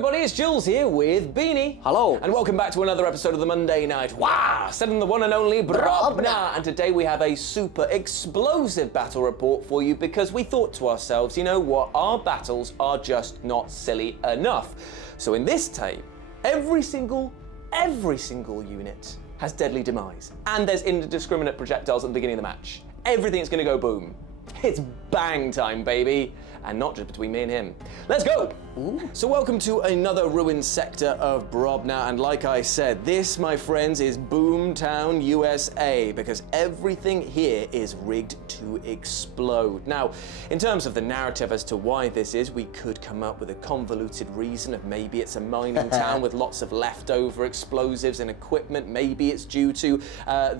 everybody, it's Jules here with Beanie. Hello. And welcome back to another episode of the Monday Night Wah! Set in the one and only Brobna. And today we have a super explosive battle report for you because we thought to ourselves, you know what, our battles are just not silly enough. So in this tape, every single unit has deadly demise. And there's indiscriminate projectiles at the beginning of the match. Everything's gonna go boom. It's bang time, baby. And not just between me and him. Let's go! Ooh. So welcome to another ruined sector of Brobna, and like I said, this, my friends, is Boomtown, USA, because everything here is rigged to explode. Now, in terms of the narrative as to why this is, we could come up with a convoluted reason of maybe it's a mining town with lots of leftover explosives and equipment, maybe it's due to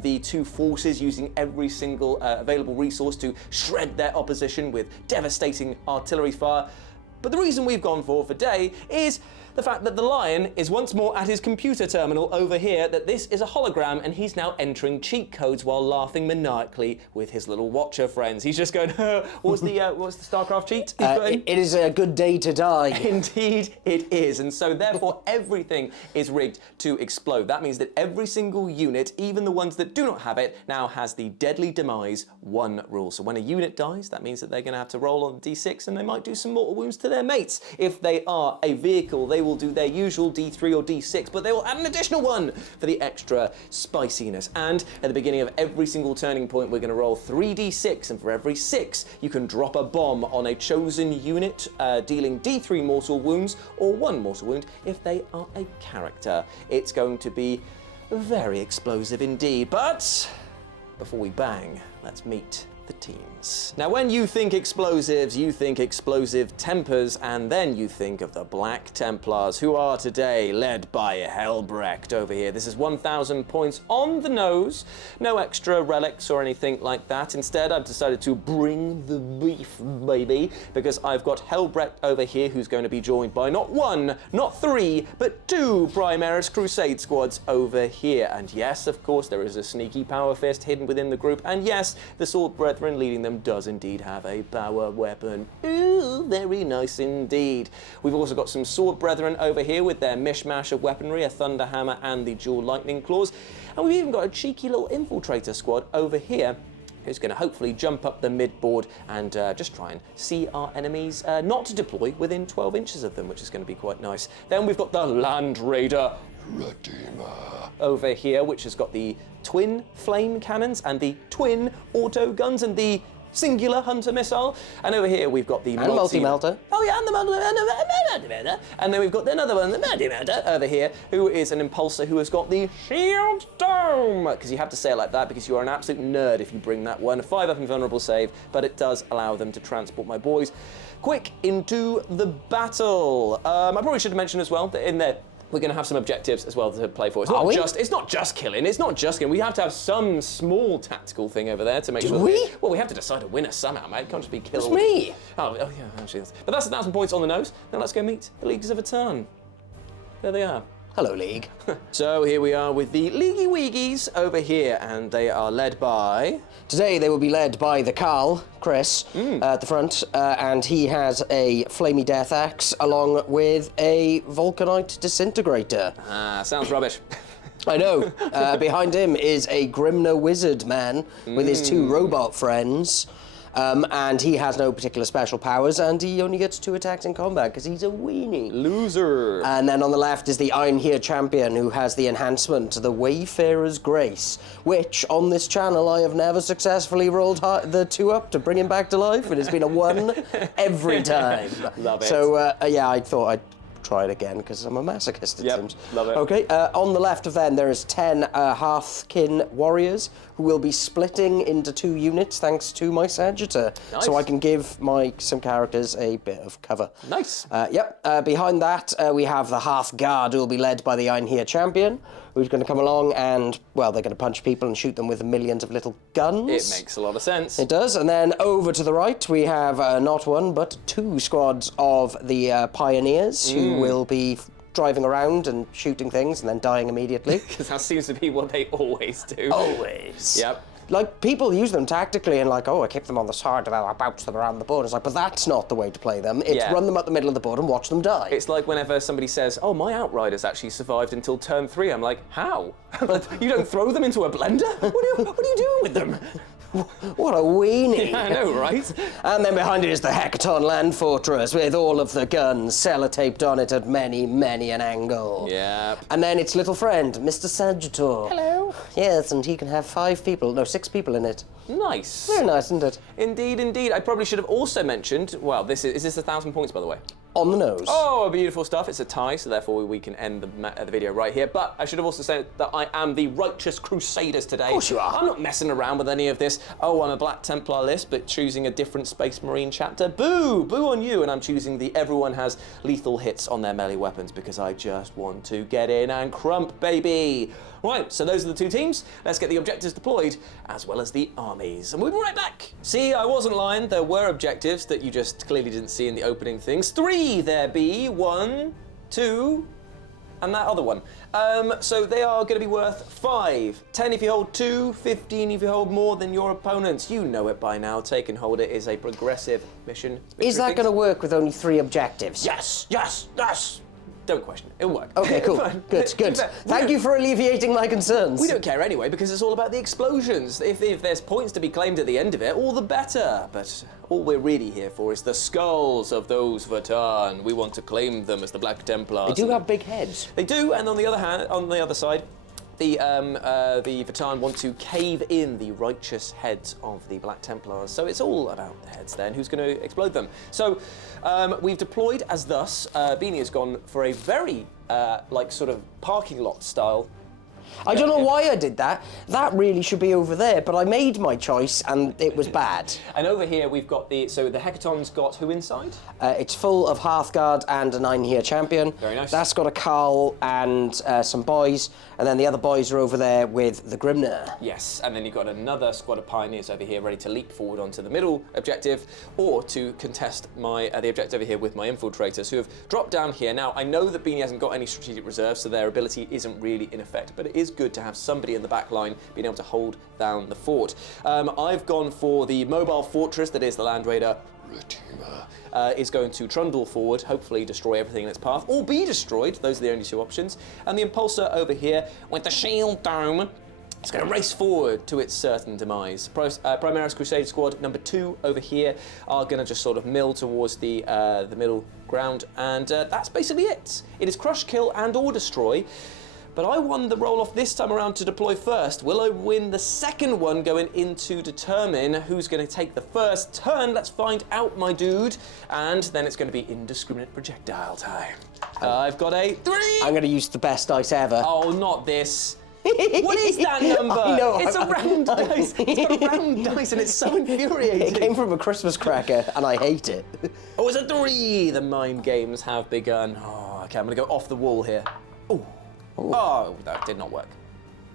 the two forces using every single available resource to shred their opposition with devastating artillery fire. But the reason we've gone for today is the fact that the Lion is once more at his computer terminal over here, that this is a hologram and he's now entering cheat codes while laughing maniacally with his little watcher friends. He's just going, what's the StarCraft cheat? It is a good day to die. Indeed it is, and so therefore everything is rigged to explode. That means that every single unit, even the ones that do not have it, now has the deadly demise 1 rule. So when a unit dies, that means that they're going to have to roll on D6 and they might do some mortal wounds to their mates. If they are a vehicle, they will do their usual D3 or D6, but they will add an additional 1 for the extra spiciness. And at the beginning of every single turning point, we're going to roll 3d6, and for every 6, you can drop a bomb on a chosen unit, dealing D3 mortal wounds or 1 mortal wound if they are a character. It's going to be very explosive indeed, but before we bang, let's meet the teams. Now, when you think explosives, you think explosive tempers, and then you think of the Black Templars, who are today led by Helbrecht over here. This is 1,000 points on the nose, no extra relics or anything like that. Instead, I've decided to bring the beef, baby, because I've got Helbrecht over here, who's going to be joined by not 1, not 3, but 2 Primaris Crusade squads over here. And yes, of course, there is a sneaky power fist hidden within the group, and yes, the Sword Brethren leading them does indeed have a power weapon. Ooh, very nice indeed. We've also got some Sword Brethren over here with their mishmash of weaponry, a Thunder Hammer and the dual Lightning Claws. And we've even got a cheeky little Infiltrator squad over here who's going to hopefully jump up the mid-board and just try and see our enemies not to deploy within 12 inches of them, which is going to be quite nice. Then we've got the Land Raider Redeemer over here, which has got the twin flame cannons and the twin auto guns and the singular hunter missile. And over here we've got the multi-melter. Oh yeah, and the multi-melter. And then we've got another one, the multi-melter over here, who is an impulsor who has got the shield dome. Because you have to say it like that because you are an absolute nerd if you bring that one. 5 up invulnerable save, but it does allow them to transport my boys quick into the battle. I probably should have mentioned as well that in there we're going to have some objectives as well to play for. It's not just killing. It's not just killing. We have to have some small tactical thing over there to make sure. Well, we have to decide a winner somehow, mate. It can't just be kill. It's me. Oh yeah, actually. But that's 1,000 points on the nose. Now let's go meet the Leagues of Votann. There they are. Hello, League. So here we are with the Leaguey Weegies over here, and they are led by... Today they will be led by the Carl, Chris, at the front, and he has a flamey death axe along with a Vulcanite disintegrator. Ah, sounds rubbish. I know. Behind him is a Grimner wizard man with his 2 robot friends. And he has no particular special powers, and he only gets 2 attacks in combat because he's a weenie. Loser. And then on the left is the Iron Here champion, who has the enhancement, the Wayfarer's Grace, which on this channel I have never successfully rolled the 2 up to bring him back to life. It has been a 1 every time. Love it. So yeah, I thought I'd try it again because I'm a masochist, it seems. Love it. Okay, on the left of them there is 10 Hearthkin warriors who will be splitting into 2 units thanks to my Sagittar. Nice. So I can give some characters a bit of cover. Nice. Behind that we have the Hearth Guard, who will be led by the Iron Here champion, who's going to come along and, well, they're going to punch people and shoot them with millions of little guns. It makes a lot of sense. It does. And then over to the right we have not 1 but 2 squads of the Pioneers who will be driving around and shooting things and then dying immediately. Because that seems to be what they always do. Always. Yep. like, people use them tactically and like, oh, I keep them on the side and I bounce them around the board. It's like, but that's not the way to play them. It's run them up the middle of the board and watch them die. It's like whenever somebody says, oh, my Outriders actually survived until turn 3. I'm like, how? You don't throw them into a blender? What are you doing with them? What a weenie. Yeah, I know, right? And then behind it is the Hekaton land fortress with all of the guns sellotaped on it at many, many an angle. Yep. And then its little friend, Mr. Sagittor. Hello. Yes, and he can have 6 people in it. Nice. Very nice, isn't it? Indeed, indeed. I probably should have also mentioned, well, is this 1,000 points, by the way? On the nose. Oh, beautiful stuff. It's a tie, so therefore we can end the video right here. But I should have also said that I am the Righteous Crusaders today. Of course you are. I'm not messing around with any of this. Oh, I'm a Black Templar list, but choosing a different Space Marine chapter. Boo! Boo on you. And I'm choosing the everyone has lethal hits on their melee weapons because I just want to get in and crump, baby. Right, so those are the 2 teams. Let's get the objectives deployed, as well as the armies. And we'll be right back. See, I wasn't lying. There were objectives that you just clearly didn't see in the opening things. 3 there be. 1, 2, and that other one. So they are going to be worth 5. 10 if you hold 2, 15 if you hold more than your opponents. You know it by now. Take and hold it is a progressive mission. Is that going to work with only 3 objectives? Yes, yes, yes. Don't question it. It'll work. Okay, cool. Good. Thank you for alleviating my concerns. We don't care anyway, because it's all about the explosions. If there's points to be claimed at the end of it, all the better. But all we're really here for is the skulls of those Votann. We want to claim them as the Black Templars. They do have big heads. They do, and on the other side, the Votann want to cave in the righteous heads of the Black Templars. So it's all about the heads there and who's going to explode them. So we've deployed as thus. Beanie has gone for a very, sort of parking lot style. I don't know why I did that. That really should be over there, but I made my choice and it was bad. And over here we've got the Hekaton's got who inside? It's full of Hearthguard and a 9-year champion. Very nice. That's got a Carl and some boys, and then the other boys are over there with the Grimner. Yes, and then you've got another squad of pioneers over here ready to leap forward onto the middle objective, or to contest the objective over here with my infiltrators, who have dropped down here. Now, I know that Beanie hasn't got any strategic reserves, so their ability isn't really in effect, but it is good to have somebody in the back line being able to hold down the fort. I've gone for the mobile fortress that is the Land Raider. Is going to trundle forward, hopefully destroy everything in its path, or be destroyed. Those are the only 2 options. And the Impulsor over here with the shield dome, it's going to race forward to its certain demise. Primaris Crusade Squad number 2 over here are going to just sort of mill towards the middle ground, and that's basically it. It is crush, kill, and or destroy. But I won the roll-off this time around to deploy first. Will I win the second one going in to determine who's going to take the first turn? Let's find out, my dude. And then it's going to be indiscriminate projectile time. I've got a 3! I'm going to use the best dice ever. Oh, not this. What is that number? I know, it's a round dice. It's got a round dice and it's so infuriating. It came from a Christmas cracker and I hate it. Oh, it's a 3. The mind games have begun. Oh, okay, I'm going to go off the wall here. Oh. Oh, that did not work.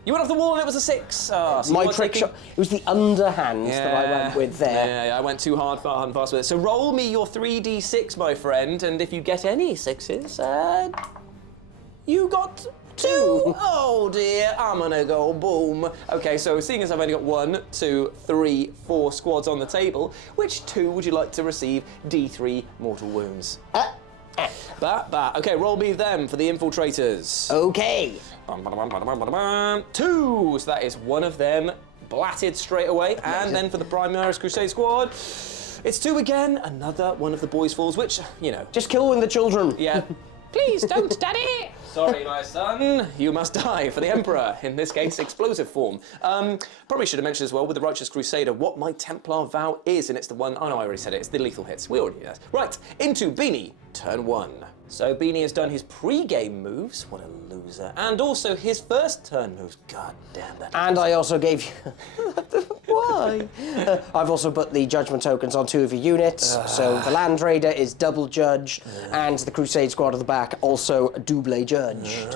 You went off the wall and it was a 6. Oh, so my trick shot, it was the underhand that I went with there. Yeah, I went too hard and fast with it. So roll me your 3d6, my friend, and if you get any 6s, you got 2. Oh dear, I'm gonna go boom. Okay, so seeing as I've only got 1, 2, 3, 4 squads on the table, which 2 would you like to receive D3 mortal wounds? Okay, roll me them for the infiltrators. Okay. 2, so that is 1 of them blatted straight away. And then for the Primaris Crusade Squad, it's 2 again. Another one of the boys falls, which, you know. Just killing the children. Yeah. Please don't, Daddy! Sorry, my son. You must die for the Emperor. In this case, explosive form. Probably should have mentioned as well with the Righteous Crusader what my Templar vow is, and it's the one. Oh no, I already said it. It's the lethal hits. We already knew that. Right, into Beanie, turn 1. So Beanie has done his pre-game moves. What a loser. And also his first turn moves. God damn that. And I also gave you... Why? I've also put the judgment tokens on 2 of your units. So the Land Raider is double judge, and the Crusade Squad at the back also double judge.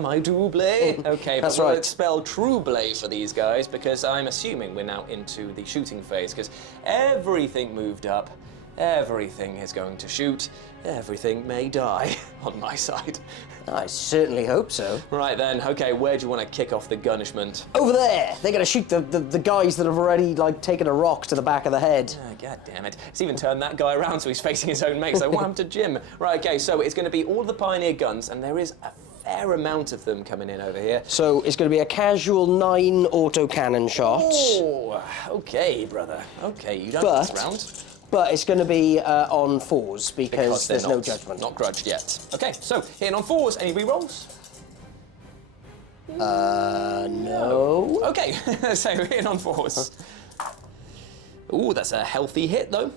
My double. Okay, that's but right. Let's spell trouble for these guys, because I'm assuming we're now into the shooting phase, because everything moved up everything is going to shoot. Everything may die on my side. I certainly hope so. Right then, okay, where do you want to kick off the gunishment? Over there! They're gonna shoot the guys that have already, like, taken a rock to the back of the head. Oh, God damn it. It's even turned that guy around so he's facing his own mate. So what happened to Jim? Right, okay, so it's going to be all the Pioneer guns, and there is a fair amount of them coming in over here. So it's gonna be a casual 9 autocannon shots. Oh, okay, brother. Okay, you don't mess around. But it's going to be on 4s because there's no judgment. Not grudged yet. Okay, so hitting on 4s. Any rerolls? No. Okay, so hitting on 4s. Ooh, that's a healthy hit though.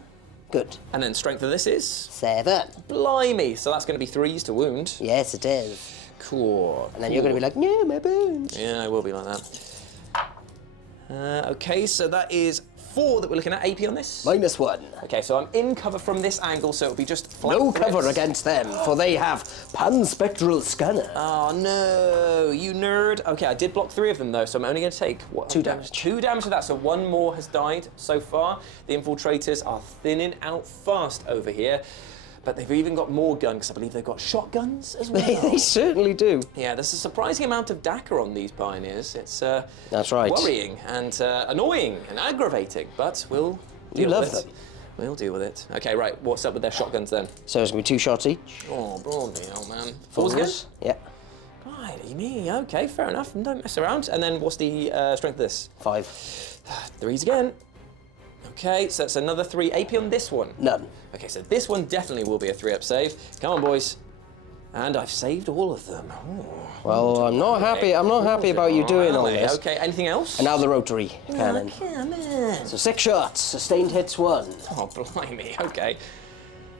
Good. And then strength of this is? 7. Blimey, so that's going to be 3s to wound. Yes, it is. Cool. And then you're going to be like, no, my bones. Yeah, I will be like that. Okay, so that is 4 that we're looking at. AP on this? -1. Okay, so I'm in cover from this angle, so it'll be just flank No threats. cover against them, for they have panspectral scanner. Oh no, you nerd. Okay, I did block 3 of them though, so I'm only going to take 2 damage. 2 damage to that, so 1 more has died so far. The infiltrators are thinning out fast over here, but they've even got more guns, because I believe they've got shotguns as well. They certainly do. Yeah, there's a surprising amount of DACA on these Pioneers. It's That's right. worrying and annoying and aggravating, but we'll deal love with it. them. We'll deal with it. Okay, right, what's up with their shotguns then? So it's going to be 2 shots each. Oh, bloody hell, man. 4s again? Yeah. Righty me, okay, fair enough. Don't mess around. And then what's the strength of this? 5. 3s again. Okay, so that's another 3. AP on this one? None. Okay, so this one definitely will be a 3-up save. Come on, boys. And I've saved all of them. Ooh. Well, I'm not happy. I'm not happy about you doing all this. Okay, anything else? And now the rotary cannon. Come on. So 6 shots, sustained hits 1. Oh, blimey, okay.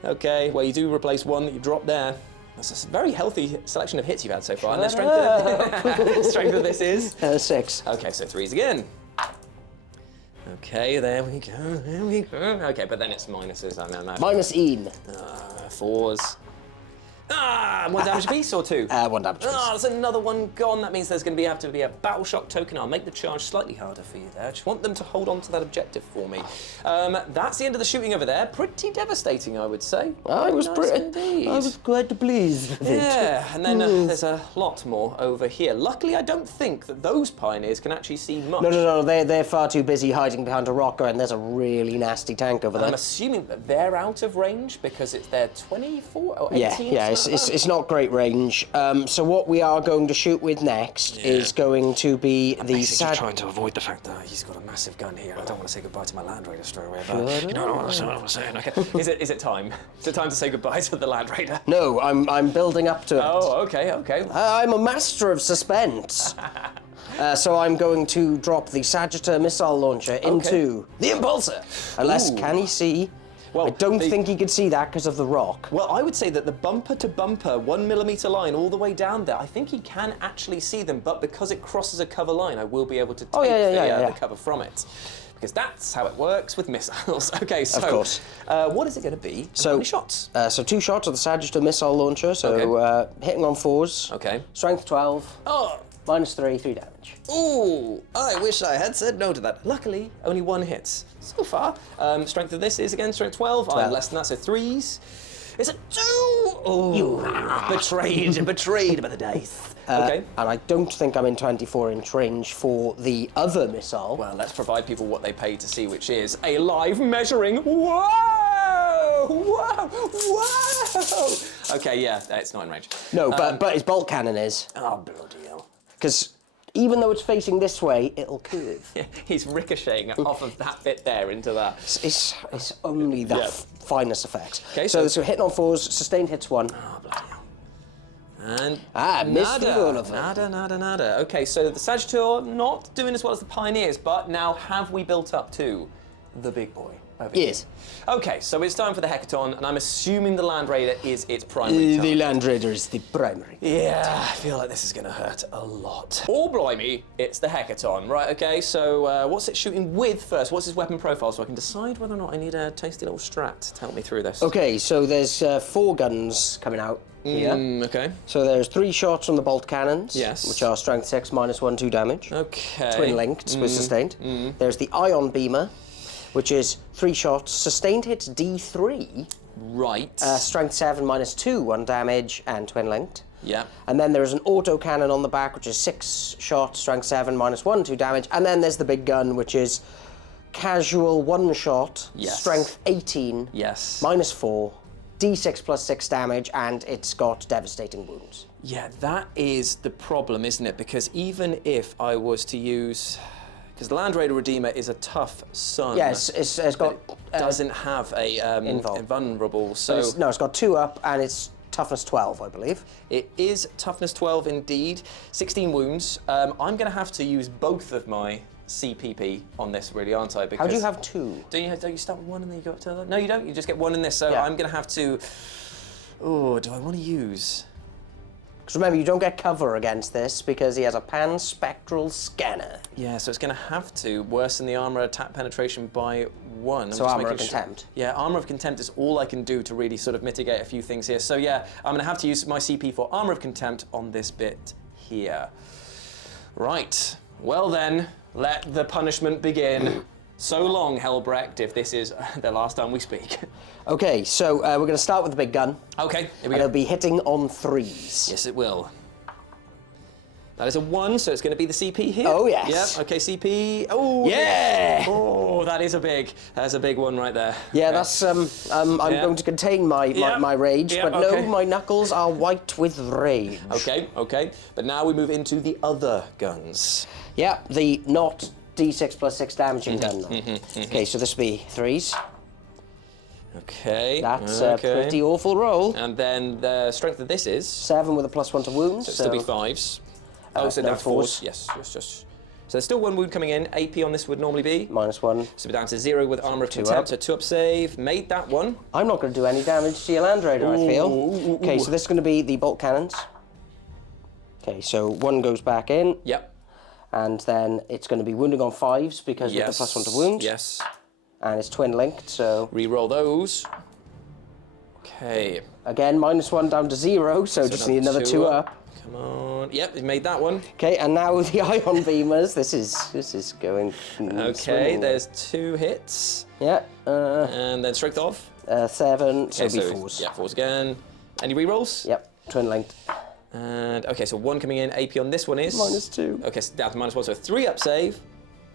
Okay, well, you do replace 1 that you dropped there. That's a very healthy selection of hits you've had so far. And the strength of this is? 6. Okay, so 3s again. Okay, there we go, there we go. Okay, but then it's minuses, I imagine. -1. 4s. Ah, 1 damage apiece or 2? 1 damage apiece. Oh, there's another one gone. That means there's going to have to be a battle shock token. I'll make the charge slightly harder for you there. I just want them to hold on to that objective for me. That's the end of the shooting over there. Pretty devastating, I would say. I was Very nice indeed. I was quite pleased with it. Yeah, and then there's a lot more over here. Luckily, I don't think that those Pioneers can actually see much. No, they're far too busy hiding behind a rock, and there's a really nasty tank over there. I'm assuming that they're out of range because they're 24 or 18. Yeah, it's not great range. So what we are going to shoot with next is going to be the just trying to avoid the fact that he's got a massive gun here. I don't want to say goodbye to my Land Raider straight away, but you know what I'm saying. Okay. Is it time? Is it time to say goodbye to the Land Raider? No, I'm building up to it. Oh, okay. I'm a master of suspense. So I'm going to drop the Sagittar missile launcher into the Impulsor. Unless, can he see? Well, I don't think he could see that because of the rock. Well, I would say that the bumper-to-bumper 1mm line all the way down there, I think he can actually see them, but because it crosses a cover line, I will be able to take the cover from it. Because that's how it works with missiles. Okay, so of course. What is it going to be? So, how many shots? So 2 shots of the Sagittar missile launcher, so hitting on 4s. Okay. Strength 12. Oh! -3, 3 damage. Ooh, I wish I had said no to that. Luckily, only 1 hits so far. Strength of this is, again, strength 12. I'm less than that, so 3s. It's a 2! Oh, you betrayed by the dice. Okay. And I don't think I'm in 24-inch range for the other missile. Well, let's provide people what they pay to see, which is a live measuring. Whoa! Whoa! Okay, yeah, it's not in range. No, but his bolt cannon is. Oh, bloody hell. Because even though it's facing this way, it'll curve. He's ricocheting off of that bit there into that. It's only the finest effect. Okay, so hitting on 4s, sustained hits 1. Oh, bloody hell. And missed all of them. Nada. Okay, so the Sagittar not doing as well as the Pioneers, but now have we built up to the big boy? Yes. Okay, so it's time for the Hecaton, and I'm assuming the Land Raider is its primary target. The Land Raider is the primary. Yeah, I feel like this is going to hurt a lot. Oh, blimey, it's the Hecaton. Right, okay, so what's it shooting with first? What's his weapon profile so I can decide whether or not I need a tasty little strat to help me through this? Okay, so there's 4 guns coming out here. Okay. So there's 3 shots from the bolt cannons, yes, which are strength 6, -1, 2 damage. Okay. Twin linked with sustained. There's the ion beamer. which is 3 shots, sustained hits D3, Right. strength 7 -2, 1 damage, and twin linked. Yeah. And then there's an auto cannon on the back, which is 6 shots, strength 7 -1, 2 damage. And then there's the big gun, which is casual 1 shot, Yes. strength 18, Yes. -4, D6 + 6 damage, and it's got devastating wounds. Yeah, that is the problem, isn't it? Because even if I was to use... Because the Land Raider Redeemer is a tough son. Yes, it's got... doesn't have a invulnerable, so... it's got 2 up, and it's toughness 12, I believe. It is toughness 12 indeed, 16 wounds. I'm going to have to use both of my CPP on this, really, aren't I? Because How do you have 2? Don't you start with 1 and then you go up to the other? No, you don't. You just get 1 in this. So Yeah. I'm going to have to... Oh, do I want to use... Because remember, you don't get cover against this because he has a pan-spectral scanner. Yeah, so it's going to have to worsen the armor attack penetration by 1. So Armor of Contempt. Yeah, Armor of Contempt is all I can do to really sort of mitigate a few things here. So yeah, I'm going to have to use my CP for Armor of Contempt on this bit here. Right. Well then, let the punishment begin. So long, Helbrecht, if this is the last time we speak. Okay, so we're going to start with the big gun. Okay, here we And go. it'll be hitting on 3s. Yes, it will. That is a 1, so it's going to be the CP here. Oh, yes. Yeah, okay, CP. Oh, Yeah! Oh, that's a big one right there. Yeah, Okay. that's, I'm going to contain my rage, Yeah, but okay. no, my knuckles are white with rage. Okay. But now we move into the other guns. Yeah, the not D6 + 6 damaging gun. Okay, so this will be 3s. Okay. That's okay. a pretty awful roll. And then the strength of this is... 7 with a +1 to wounds. So it'll still be 5s. Oh, so no, down to 4s. 4s. Yes. So there's still 1 wound coming in. AP on this would normally be... -1. So we're down to 0 with Armor of 2 Contempt. up. So 2 up save. Made that one. I'm not going to do any damage to your Land Raider, I feel. Ooh. Okay, so this is going to be the bolt cannons. Okay, so 1 goes back in. Yep. And then it's going to be wounding on 5s because with the +1 to wounds. Yes. And it's twin linked, so Reroll those. Okay. again -1 down to 0, so just need another 2 up. Come on. Yep, we made that one. Okay, and now with the ion beamers, this is going. Okay, swimmingly. there's 2 hits. Yeah. And then strength of? 7, so Okay, it'll be 4s. Yeah, 4s again. Any rerolls? Yep, twin linked. And okay, so 1 coming in. AP on this one is -2. Okay, so down to -1, so 3 up save,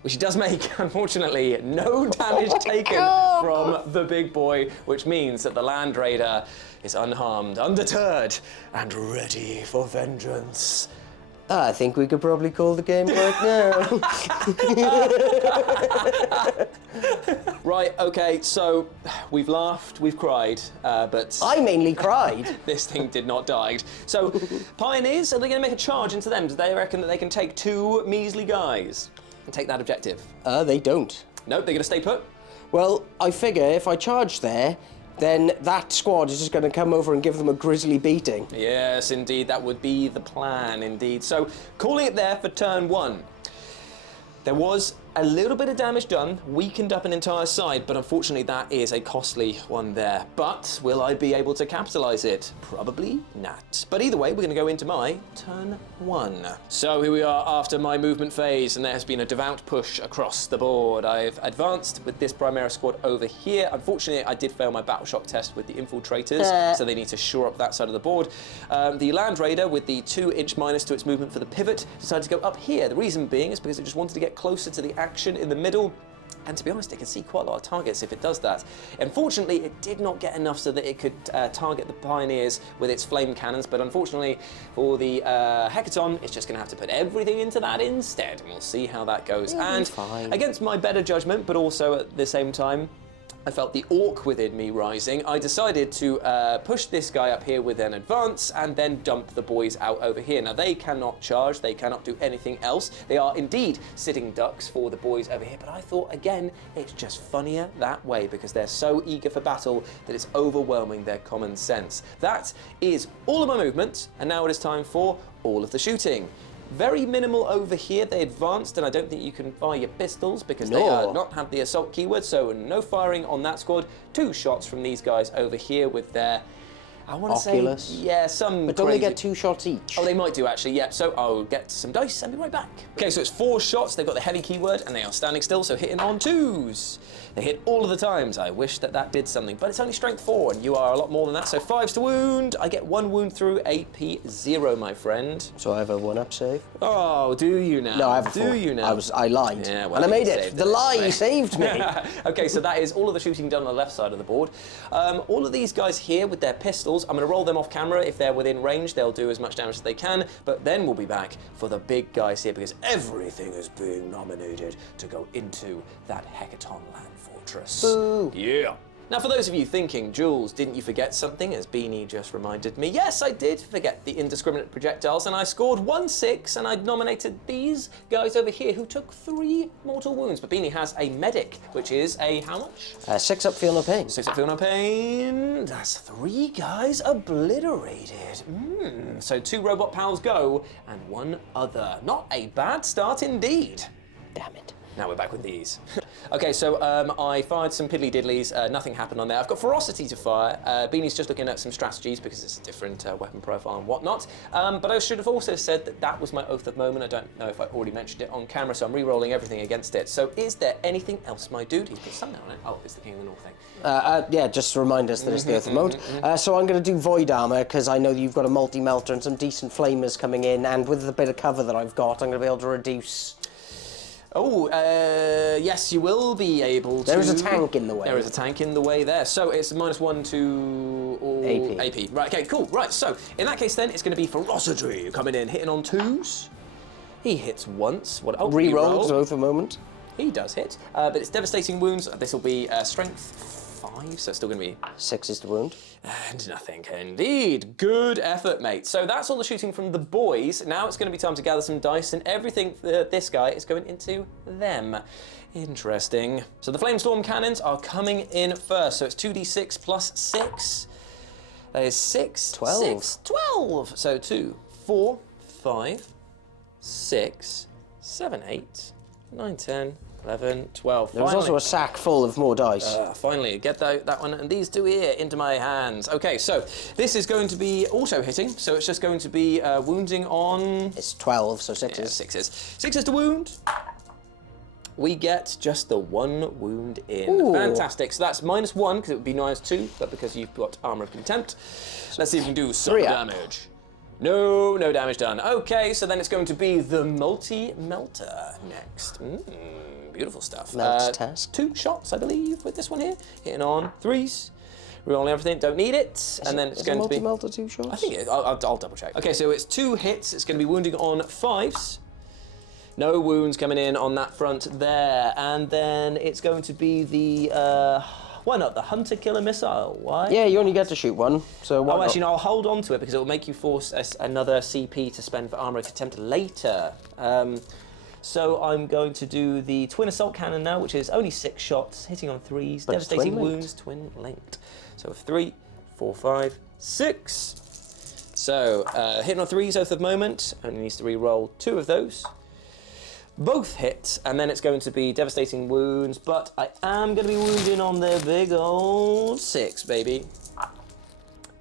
which he does make. Unfortunately, no damage taken from the big boy, which means that the Land Raider is unharmed, undeterred, and ready for vengeance. I think we could probably call the game right now. Right. Okay. So we've laughed, we've cried, but I mainly cried. this thing did not die. So, Pioneers, are they going to make a charge into them? Do they reckon that they can take 2 measly guys and take that objective? They don't. Nope, they're going to stay put. Well, I figure if I charge there, then that squad is just going to come over and give them a grisly beating. Yes, indeed, that would be the plan, indeed. So, calling it there for turn 1. There was a little bit of damage done, weakened up an entire side, but unfortunately that is a costly one there. But will I be able to capitalise it? Probably not. But either way, we're going to go into my turn 1. So here we are after my movement phase, and there has been a devout push across the board. I've advanced with this Primaris squad over here. Unfortunately, I did fail my battle shock test with the infiltrators, so they need to shore up that side of the board. The Land Raider, with the 2-inch minus to its movement for the pivot, decided to go up here. The reason being is because it just wanted to get closer to the action in the middle, and to be honest, it can see quite a lot of targets if it does that. Unfortunately, it did not get enough so that it could target the Pioneers with its flame cannons, but unfortunately for the Hecaton, it's just going to have to put everything into that instead, and we'll see how that goes. And fine. Against my better judgment, but also at the same time, I felt the orc within me rising. I decided to push this guy up here with an advance and then dump the boys out over here. Now, they cannot charge, they cannot do anything else. They are indeed sitting ducks for the boys over here, but I thought, again, it's just funnier that way because they're so eager for battle that it's overwhelming their common sense. That is all of my movement, and now it is time for all of the shooting. Very minimal over here. They advanced, and I don't think you can fire your pistols because they not have the assault keyword, so no firing on that squad. 2 shots from these guys over here with their, I want to say, yeah, some But don't they crazy... get 2 shots each? Oh, they might do actually, yeah. So I'll get some dice and be right back. Okay, so it's 4 shots. They've got the heavy keyword and they are standing still, so hitting on 2s. They hit all of the times. I wish that that did something, but it's only strength 4, and you are a lot more than that. So 5s to wound. I get 1 wound through, AP 0, my friend. So I have a 1-up save. Oh, do you now? No, I have a 4. Do you now? I lied. Yeah, well, and I made you it. saved The lie saved me. Okay, so that is all of the shooting done on the left side of the board. All of these guys here with their pistols, I'm going to roll them off camera. If they're within range, they'll do as much damage as they can, but then we'll be back for the big guys here, because everything is being nominated to go into that Hecaton land fortress. Boo. Yeah. Now, for those of you thinking, Jules, didn't you forget something, as Beanie just reminded me? Yes, I did forget the indiscriminate projectiles, and I scored 1-6, and I'd nominated these guys over here who took 3 mortal wounds. But Beanie has a medic, which is a how much? 6-up, feel no pain. 6-up, feel no pain. That's 3 guys obliterated. So 2 robot pals go, and 1 other. Not a bad start indeed. Damn it. Now we're back with these. Okay, so I fired some piddly diddlies, nothing happened on there. I've got ferocity to fire. Beanie's just looking at some strategies because it's a different weapon profile and whatnot. But I should have also said that that was my oath of moment. I don't know if I already mentioned it on camera, so I'm re-rolling everything against it. So is there anything else, my dude? He's put something on it. Oh, it's the King of the North thing. Yeah, just to remind us that it's the Oath of Mode. So I'm going to do Void Armor, because I know that you've got a multi-melter and some decent flamers coming in, and with the bit of cover that I've got, I'm going to be able to reduce... Oh, yes, you will be able to... There is a tank in the way. There is a tank in the way there. So it's -1 to all AP. Right, okay, cool. Right, so in that case then, it's going to be Ferocity coming in, hitting on 2s. He hits once. What? Oh, Reroll, Oath of Moment. He does hit, but it's devastating wounds. This will be strength 5, so it's still going to be 6 to wound. and nothing. Indeed, good effort, mate. So that's all the shooting from the boys. Now it's going to be time to gather some dice, and everything for this guy is going into them. Interesting. So the Flamestorm cannons are coming in first. So it's 2d6 plus 6. That is 6. 12. 6, 12. So 2, 4, 5, 6, 7, 8, 9, 10. 11, 12. There was also a sack full of more dice. Finally, get that one and these 2 here into my hands. Okay, so this is going to be auto hitting, so it's just going to be wounding on... It's 12, so 6 Yeah, is... 6s. 6s to wound. We get just the 1 wound in. Ooh. Fantastic. So that's -1, because it would be -2, but because you've got Armor of Contempt. Let's see if we can do some 3 up. damage. No damage done. Okay, so then it's going to be the multi-melter next. Beautiful stuff. Melt task. 2 shots, I believe, with this one here. Hitting on 3s. Rerolling everything, don't need it. And then it's going to be... multi-melter 2 shots? I think it is. I'll double check. Okay, so it's 2 hits. It's going to be wounding on 5s. No wounds coming in on that front there. And then it's going to be the... why not? The Hunter-Killer Missile. Why? Yeah, you only get to shoot 1, so why Oh, not? actually, no, I'll hold on to it because it will make you force another CP to spend for Armor of Contempt later. So I'm going to do the Twin Assault Cannon now, which is only 6 shots, hitting on 3s, But it's devastating twin-linked. wounds, twin-linked. So 3, 4, 5, 6. So hitting on 3s, Oath of Moment, only needs to re-roll 2 of those. Both hit, and then it's going to be devastating wounds, but I am going to be wounding on the big old 6, baby.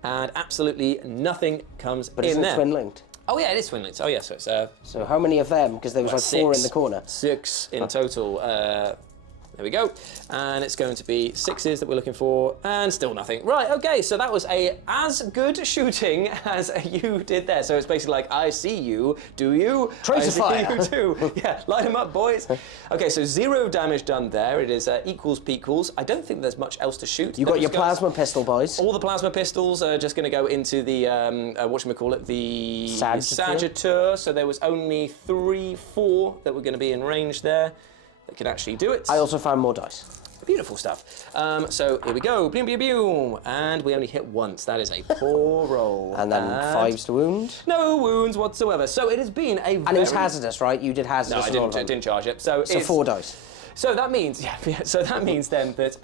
And absolutely nothing comes But in isn't it there. twin-linked? Oh yeah, it is twin linked. Oh yeah, so it's So how many of them? Because there was like 4 in the corner. 6 in total. There we go. And it's going to be 6s that we're looking for, and still nothing. Right, okay, so that was as good shooting as you did there. So it's basically like, I see you, do you? Tracer fire. I see you too. Yeah, light them up, boys. Okay, so 0 damage done there. It is equals pequals. I don't think there's much else to shoot. You got your plasma pistol, boys. All the plasma pistols are just going to go into the, whatchamacallit, the Sagitteur. So there was only 3, 4 that were going to be in range there that can actually do it. I also found more dice. Beautiful stuff. So here we go. Boom, boom, boom. And we only hit once. That is a poor roll. And then 5s to wound. No wounds whatsoever. So it has been a And it was hazardous, right? You did No, hazardous. I didn't charge it. So, So 4 dice. So that means, so that means then that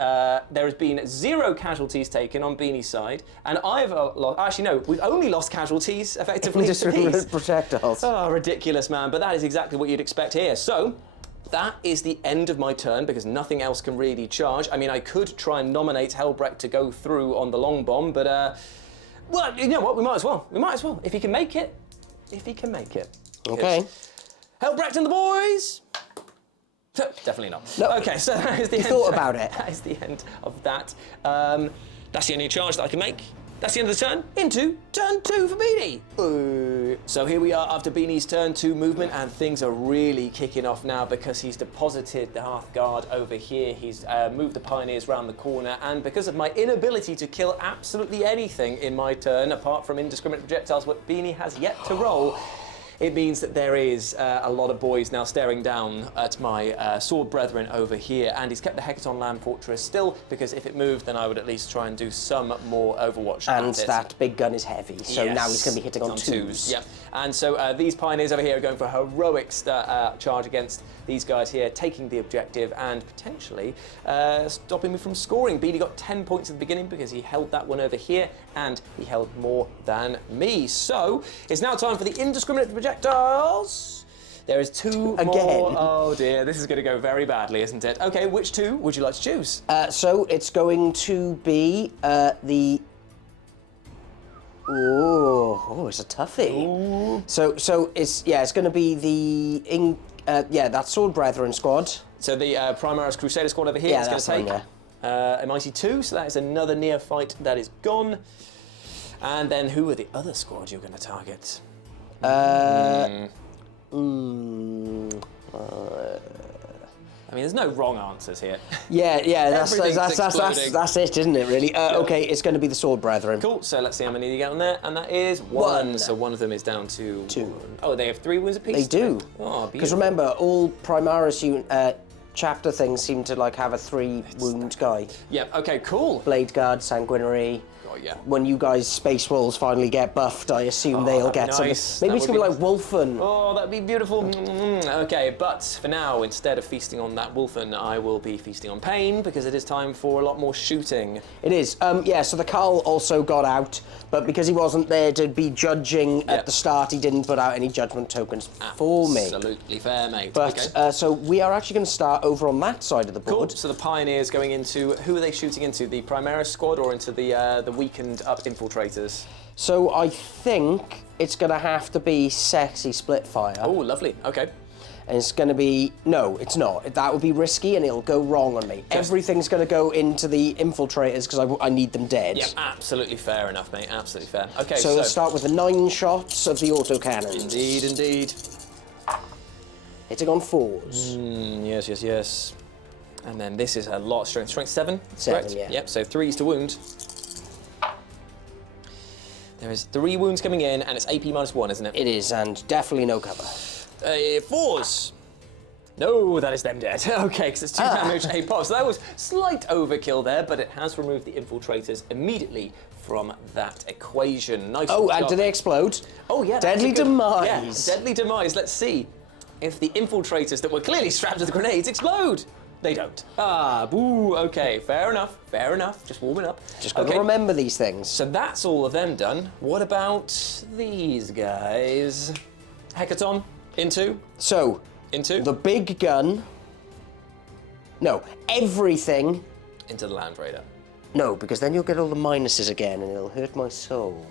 there has been 0 casualties taken on Beanie's side, and I've lost. Actually, no, we've only lost casualties effectively. Just to these. projectiles. Oh, ridiculous, man! But that is exactly what you'd expect here. So that is the end of my turn because nothing else can really charge. I mean, I could try and nominate Helbrecht to go through on the long bomb, but well, you know what? We might as well. We might as well if he can make it. If he can make it. Okay. Helbrecht and the boys. Definitely not. No. Okay, so that is the end. thought about it. That is the end of that. That's the only charge that I can make. That's the end of the turn. Into turn 2 for Beanie. So here we are after Beanie's turn 2 movement, and things are really kicking off now because he's deposited the Hearthguard over here. He's moved the Pioneers round the corner, and because of my inability to kill absolutely anything in my turn, apart from indiscriminate projectiles, what Beanie has yet to roll, it means that there is a lot of boys now staring down at my sword brethren over here, and he's kept the Hecaton Land Fortress still, because if it moved, then I would at least try and do some more Overwatch. And that big gun is heavy, so Yes, now he's going to be hitting on it's twos. Yep. And so these Pioneers over here are going for a heroic charge against these guys here, taking the objective and potentially stopping me from scoring. Beanie got 10 points at the beginning because he held that one over here, and he held more than me. So it's now time for the indiscriminate projectiles. There is 2 Again. more. Oh dear, this is going to go very badly, isn't it? Okay, which 2 would you like to choose? So it's going to be the. Oh, it's a toughie. Ooh. So it's going to be the that Sword Brethren squad. So the Primaris Crusader squad over here Yeah, is going that's to take the one, a Mighty 2, so that is another neophyte that is gone. And then who are the other squad you're going to target? I mean, there's no wrong answers here. Yeah, that's Everything's that's it, isn't it? Really? Okay, it's going to be the Sword Brethren. Cool, so let's see how many you get on there, and that is 1. 1. So one of them is down to 2. Oh, they have 3 wounds apiece? They do. Oh, Because beautiful. remember, all Primaris chapter things seem to like have a 3 wound guy. Yep, okay, cool. Blade Guard, Sanguinary. Oh, yeah. When you guys Space Wolves finally get buffed, I assume they'll that'd be get something. nice. Maybe That it's would going to be like Wolfen. Oh, that'd be beautiful. Okay, but for now, instead of feasting on that Wolfen, I will be feasting on pain because it is time for a lot more shooting. It is. So the Carl also got out, but because he wasn't there to be judging at the start, he didn't put out any judgment tokens for me. Absolutely fair, mate. But okay. so we are actually going to start over on that side of the Cool. board. So the Pioneers going into, who are they shooting into? The Primaris squad or into the weakened up infiltrators? So I think it's going to have to be Sexy Splitfire. Oh, lovely. Okay. And it's going to be... No, it's not. That would be risky and it'll go wrong on me. Everything's going to go into the infiltrators because I need them dead. Yeah, absolutely fair enough, mate. Absolutely fair. Okay, So let's start with the 9 shots of the autocannon. Indeed, indeed. Hitting on 4s. Yes. And then this is a lot of strength. Strength 7? 7, correct? yeah. Yep, so 3s to wound. There is 3 wounds coming in, and it's AP -1, isn't it? It is, and definitely no cover. 4s. No, that is them dead. Okay, because it's 2 damage, 8 pops. So that was slight overkill there, but it has removed the infiltrators immediately from that equation. Nice. Oh, and job, do they mate. explode? Oh, yeah. Deadly that's a good- Demise. Yeah, deadly demise. Let's see if the infiltrators that were clearly strapped to the grenades explode. They don't. Ah, boo. Okay, fair enough. Fair enough. Just warming up. Just got to remember these things. So that's all of them done. What about these guys? Hecaton, into, So, into, the big gun... No, everything... into the Land Raider. No, because then you'll get all the minuses again and it'll hurt my soul.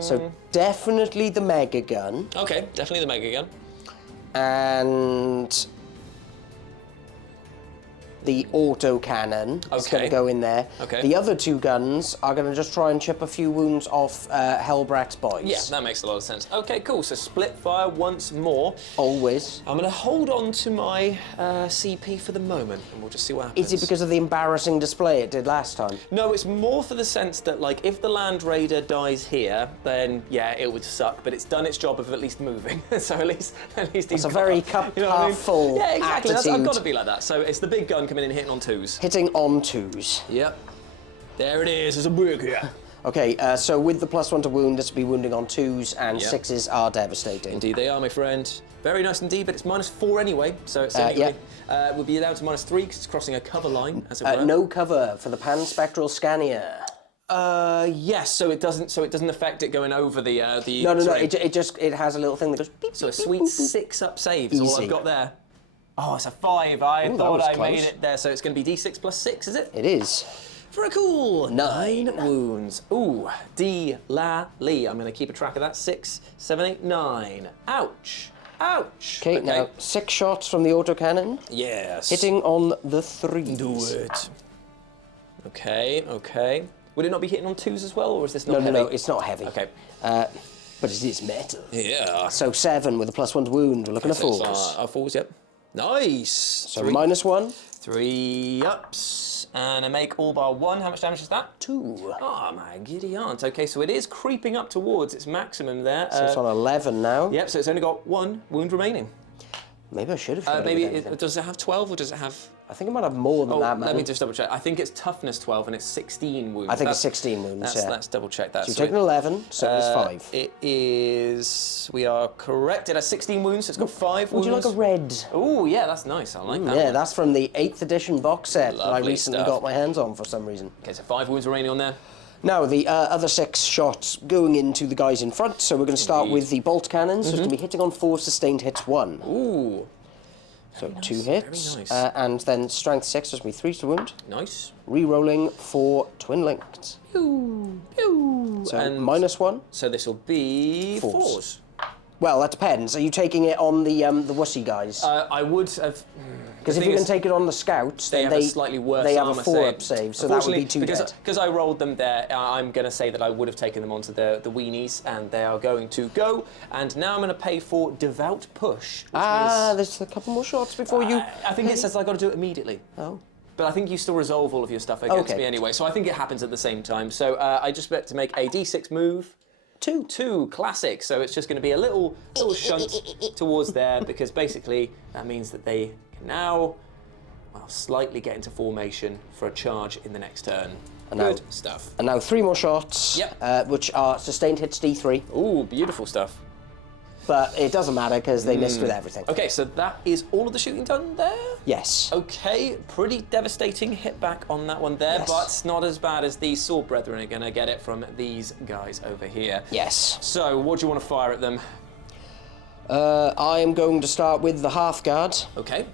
So, definitely the mega gun. Okay, definitely the Mega Gun. And... the autocannon is going Okay. to go in there. Okay. The other 2 guns are going to just try and chip a few wounds off Helbrack's boys. Yeah, that makes a lot of sense. Okay, cool. So split fire once more. Always. I'm going to hold on to my CP for the moment, and we'll just see what happens. Is it because of the embarrassing display it did last time? No, it's more for the sense that, like, if the Land Raider dies here, then yeah, it would suck. But it's done its job of at least moving. So at least It's a very cup half full Yeah, exactly. I've attitude. got to be like that. So it's the big gun coming in and hitting on 2s. Hitting on 2s. Yep. There it is. There's a big here. Okay, so with the +1 to wound, this will be wounding on 2s, and Yep. 6s are devastating. Indeed, they are, my friend. Very nice indeed, but it's -4 anyway, so it's only we'll be down to -3 because it's crossing a cover line, as it were. No cover for the Panspectral Scania. Yes, so it doesn't affect it going over the No. sorry. It has a little thing that goes beep, So a beep, sweet beep, beep. 6 up save is all Easy. I've got there. Oh, it's a 5. I Ooh, that thought was I made close. it there, so it's going to be D6 + 6, is it? It is. For a cool 9 wounds. Ooh, D-La-Lee. I'm going to keep a track of that. 6, 7, 8, 9. Ouch. Ouch. Okay, now 6 shots from the autocannon. Yes. Hitting on the 3s. Do it. Okay, okay. Would it not be hitting on 2s as well, or is this not heavy? No, it's not heavy. Okay. But it is metal. Yeah. So 7 with a +1 to wound. We're looking at 4s. 4s, yep. Nice. So -1. 3 ups. And I make all bar 1. How much damage is that? 2. Oh, my giddy aunt. Okay, so it is creeping up towards its maximum there. So it's on 11 now. Yep, so it's only got 1 wound remaining. Maybe I should have. Maybe does it have 12 or does it have? I think it might have more than that, man. Let me just double check. I think it's toughness 12 and it's 16 wounds. I think it's 16 wounds. Yeah. Let's double check that. So you've taken 11, so it's 5. It is. We are correct. It has 16 wounds. So it's got 5 wounds. Would you like a red? Oh yeah, that's nice. I like that. Yeah, one. that's from the 8th edition box set that I Lovely recently stuff. got my hands on for some reason. Okay, so 5 wounds remaining on there. Now, the other 6 shots going into the guys in front. So we're going to start with the bolt cannons. So it's going to be hitting on 4 sustained hits 1. Ooh. So Very 2 nice, hits. very nice. And then strength 6, there's going to be 3 to wound. Nice. Re-rolling for twin linked. Pew, pew. So And -1. so this will be 4s. Well, that depends. Are you taking it on the wussy guys? I would have. Because if you can take it on the scouts, They then have a slightly worse they have a armor 4-up save. save, so that would be 2 dead. Because I rolled them there, I'm going to say that I would have taken them onto the weenies, and they are going to go. And now I'm going to pay for Devout Push. Which means, there's a couple more shots before you... I think it says I got to do it immediately. Oh. But I think you still resolve all of your stuff against Okay. me anyway, so I think it happens at the same time. So I just bet to make a D6 move. 2, classic. So it's just going to be a little shunt towards there, because basically that means that they can now slightly get into formation for a charge in the next turn. Good stuff. And now 3 more shots, which are sustained hits D3. Ooh, beautiful stuff. But it doesn't matter because they missed with everything. Okay, so that is all of the shooting done there? Yes. Okay, pretty devastating hit back on that one there, Yes. but not as bad as these sword brethren are going to get it from these guys over here. Yes. So, what do you want to fire at them? I am going to start with the half guard. Okay.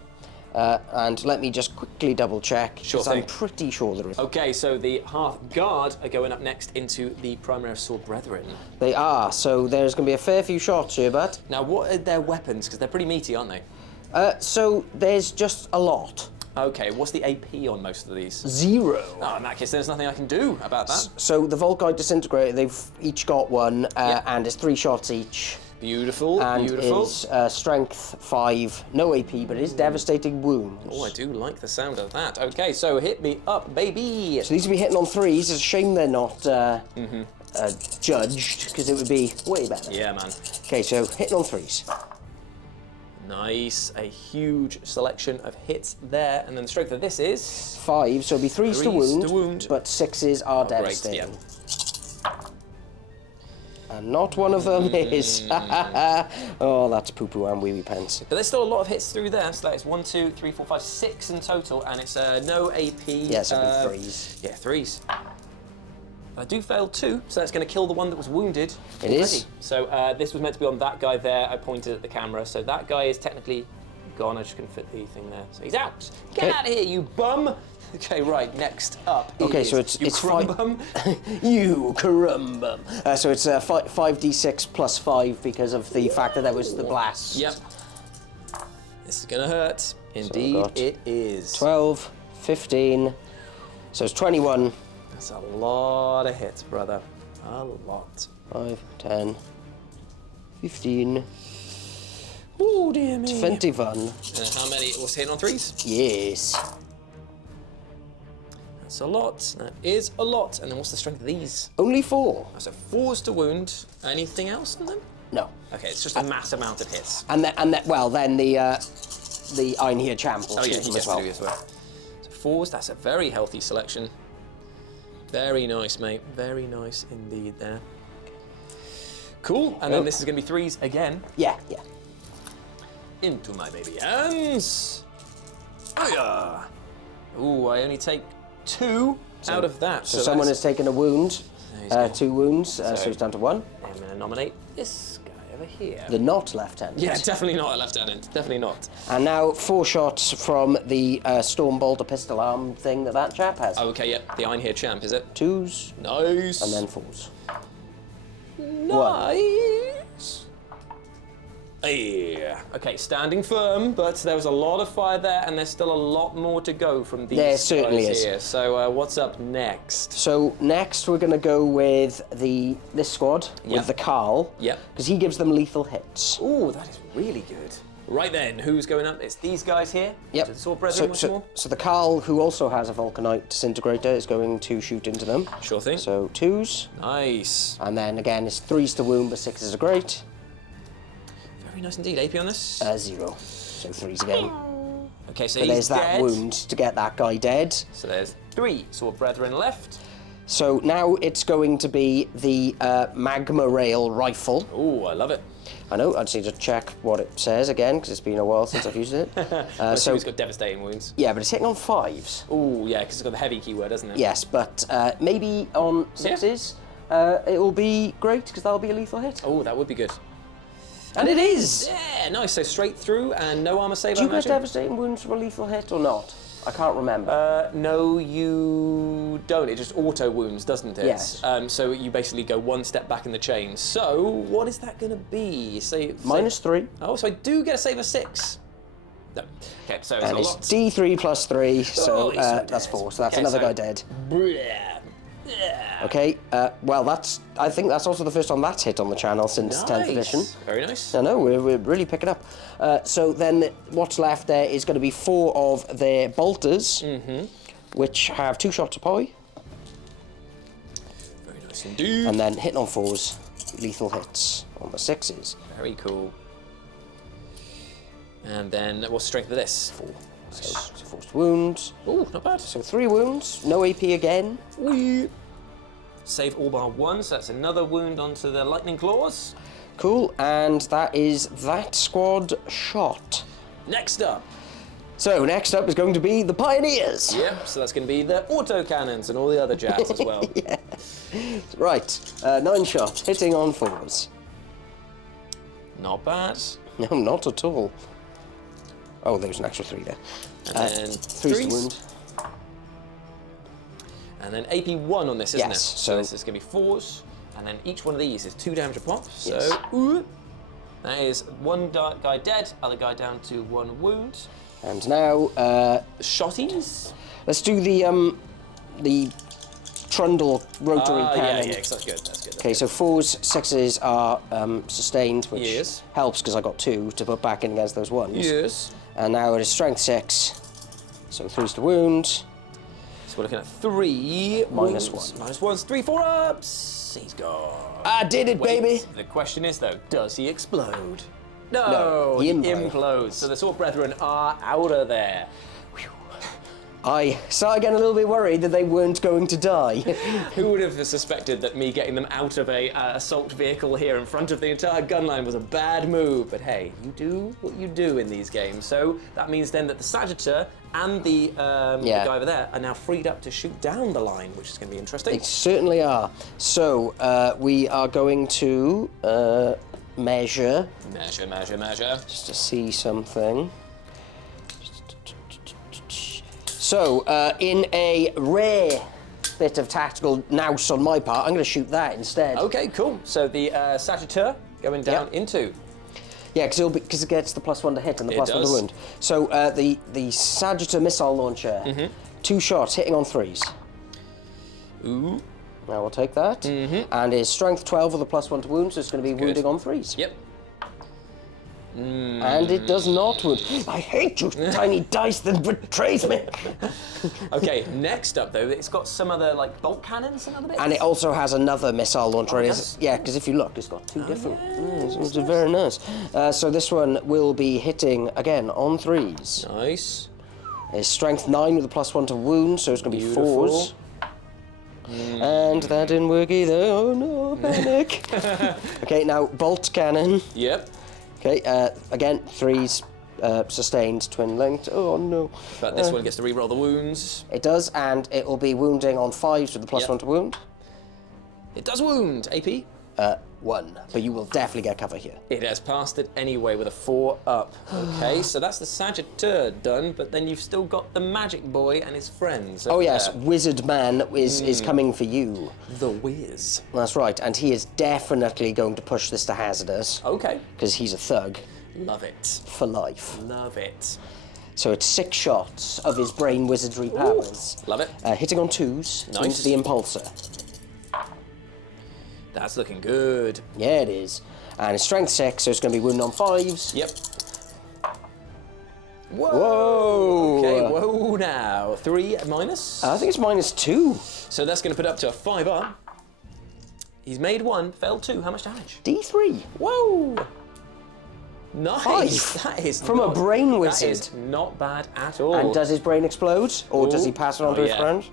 And let me just quickly double check, Sure because I'm thing. pretty sure there is. Okay, so the half guard are going up next into the primary of sword brethren. They are, so there's going to be a fair few shots here, bud. Now, what are their weapons? Because they're pretty meaty, aren't they? So there's just a lot. Okay, what's the AP on most of these? 0. Oh, in that case, there's nothing I can do about that. So the Volkite Disintegrator, they've each got 1, and it's 3 shots each. Beautiful, And beautiful. is strength 5, no AP, but it is devastating wounds. Oh, I do like the sound of that. Okay, so hit me up, baby. So these will be hitting on 3s. It's a shame they're not judged, because it would be way better. Yeah, man. Okay, so hitting on 3s. Nice, a huge selection of hits there, and then the strength of this is 5, so it'll be 3s to 3s wound, to wound. but 6s are great, devastating. yeah. And not one of them is. Oh, that's poo-poo and wee-wee pants. But there's still a lot of hits through there. So that's 1, 2, 3, 4, 5, 6 in total, and it's no AP. Yes, it'll be 3s. Yeah, 3s. I do fail 2, so that's going to kill the one that was wounded. It is. So this was meant to be on that guy there. I pointed at the camera, so that guy is technically gone. I just couldn't fit the thing there. So he's out. Get out of here, you bum! Okay, right, next up Okay, is so it's you 5. bum. You carumbum. So it's 5d6 plus 5 because of the fact that there was the blast. Yep. This is gonna hurt. Indeed, got it is. 12, 15. So it's 21. That's a lot of hits, brother. A lot. 5, 10, 15, Oh dear me. 21. How many? What's hitting on 3s? Yes. That's a lot. That is a lot. And then what's the strength of these? Only 4. So 4s to wound. Anything else in them? No. Okay, it's just a mass amount of hits. And then the Ein here champ will Oh yeah, shoot he them gets as well. to do as well. So 4s, that's a very healthy selection. Very nice, mate. Very nice indeed there. Cool. And then this is going to be 3s again. Yeah. Into my baby hands. Oh yeah. Ooh, I only take 2 out of that. So someone has taken a wound, There you go. 2 wounds, so it's down to 1. I'm going to nominate this guy over here. The not lieutenant. Yeah, definitely not a lieutenant. Definitely not. And now 4 shots from the Stormbolter pistol arm thing that chap has. Okay, yep. The Ein here champ, is it? 2s Nice. and then 4s. Nice. Yeah. Okay, standing firm, but there was a lot of fire there, and there's still a lot more to go from these There certainly guys is. here. So what's up next? So next we're going to go with this squad Yep. with the Carl. Yep. Because he gives them lethal hits. Ooh, that is really good. Right then, who's going up? It's these guys here. Yep. So the Sword Brethren once more. So the Carl, who also has a Vulcanite disintegrator, is going to shoot into them. Sure thing. So 2s. Nice. And then again, it's 3s to wound, but 6s are great. Very nice indeed. AP on this. 0. So 3s again. Okay, so But he's there's that dead. wound to get that guy dead. So there's 3 Sword Brethren left. So now it's going to be the Magma Rail rifle. Ooh, I love it. I know, I just need to check what it says again, because it's been a while since I've used it. So he's got devastating wounds. Yeah, but it's hitting on 5s. Ooh, yeah, because it's got the heavy keyword, doesn't it? Yes, but maybe on 6s, it will be great, because that'll be a lethal hit. Oh, that would be good. And it is! Yeah, nice. So straight through and no armor save. Do you I get imagine? devastating wounds from a lethal hit or not? I can't remember. No, you don't. It just auto wounds, doesn't it? Yes. So you basically go one step back in the chain. So what is that going to be? Say -3. Oh, so I do get a save of 6. No. Okay, so it's And a it's lot. D3 plus 3, so Oh, he's so that's dead. 4. So that's Okay, another so- guy dead. Yeah. Yeah. Okay, well, I think that's also the first time that's hit on the channel since 10th edition. Very nice. I know, we're really picking up. So then what's left there is going to be 4 of their bolters, which have 2 shots a poi, Very nice indeed. and then hitting on 4s, lethal hits on the 6s. Very cool. And then what's the strength of this? 4. So forced wounds. Ooh, not bad. So 3 wounds, no AP again. Whee. Save all bar 1, so that's another wound onto the lightning claws. Cool, and that is that squad shot. Next up. So next up is going to be the Pioneers. Yep, so that's going to be the auto cannons and all the other jazz as well. Right, 9 shots, hitting on 4s. Not bad. No, not at all. Oh, there was an extra 3 there. And then 3s to wound. And then AP1 on this, isn't Yes, it? so- this is going to be 4s. And then each one of these is 2 damage a pop. So Yes. that is one guy dead, other guy down to 1 wound. And now, Shotties? let's do the trundle rotary Yeah, cannon. yeah, that's good, that's good. Okay, so 4s, 6s are sustained, which Yes. helps because I got 2 to put back in against those 1s. Yes. And now it is strength 6, so 3s to wound. So we're looking at 3 Minus wounds. 1. Minus 1's 3 4-ups. He's gone. I did it, Wait, baby! The question is though, does he explode? No, he he implodes. implodes. So the Sword Brethren are out of there. I started getting a little bit worried that they weren't going to die. Who would have suspected that me getting them out of a assault vehicle here in front of the entire gun line was a bad move? But hey, you do what you do in these games. So that means then that the Sagittar and the guy over there are now freed up to shoot down the line, which is going to be interesting. They certainly are. So we are going to measure Measure. just to see something. So in a rare bit of tactical nous on my part, I'm going to shoot that instead. Okay, cool. So the Sagittar going down Yep. into. Yeah, because it gets the +1 to hit and the It +1 to does. wound. So the Sagittar missile launcher, 2 shots hitting on 3s. Ooh. Now we'll take that. And is strength 12 with a +1 to wound, so it's going to be wounding on 3s. Yep. And it does not wound. I hate you, tiny dice that betrays me. Okay, next up though, it's got some other like bolt cannons and other bits. And it also has another missile launcher. it It does? is, yeah, because if you look, it's got 2 different. It's very nice. So this one will be hitting again on 3s. Nice. It's strength 9 with a +1 to wound, so it's going to be Beautiful. 4s. And that didn't work either. Oh no, panic. Okay, now bolt cannon. Yep. Okay, again 3s, sustained twin linked. Oh no. But this one gets to re-roll the wounds. It does, and it will be wounding on 5s with the +1 to wound. It does wound. AP. 1, but you will definitely get cover here. It has passed it anyway with a 4 up. Okay, so that's the Sagittar done, but then you've still got the Magic Boy and his friends. Oh over yes, there. Wizard Man is coming for you. The Wiz. That's right, and he is definitely going to push this to hazardous, Okay. because he's a thug. Love it. for life. Love it. So it's 6 shots of his brain wizardry powers. Love it. Hitting on 2s Nice. into the impulsor. That's looking good. Yeah, it is. And it's strength 6, so it's going to be wound on 5s. Yep. Whoa. Whoa. Okay, whoa now. 3 minus. I think it's -2. So that's going to put up to a 5-up. He's made 1, failed 2. How much damage? D3. Whoa. Nice. 5. That is From a brain wizard. That is not bad at all. And does his brain explode? Or does he pass it on to his friend?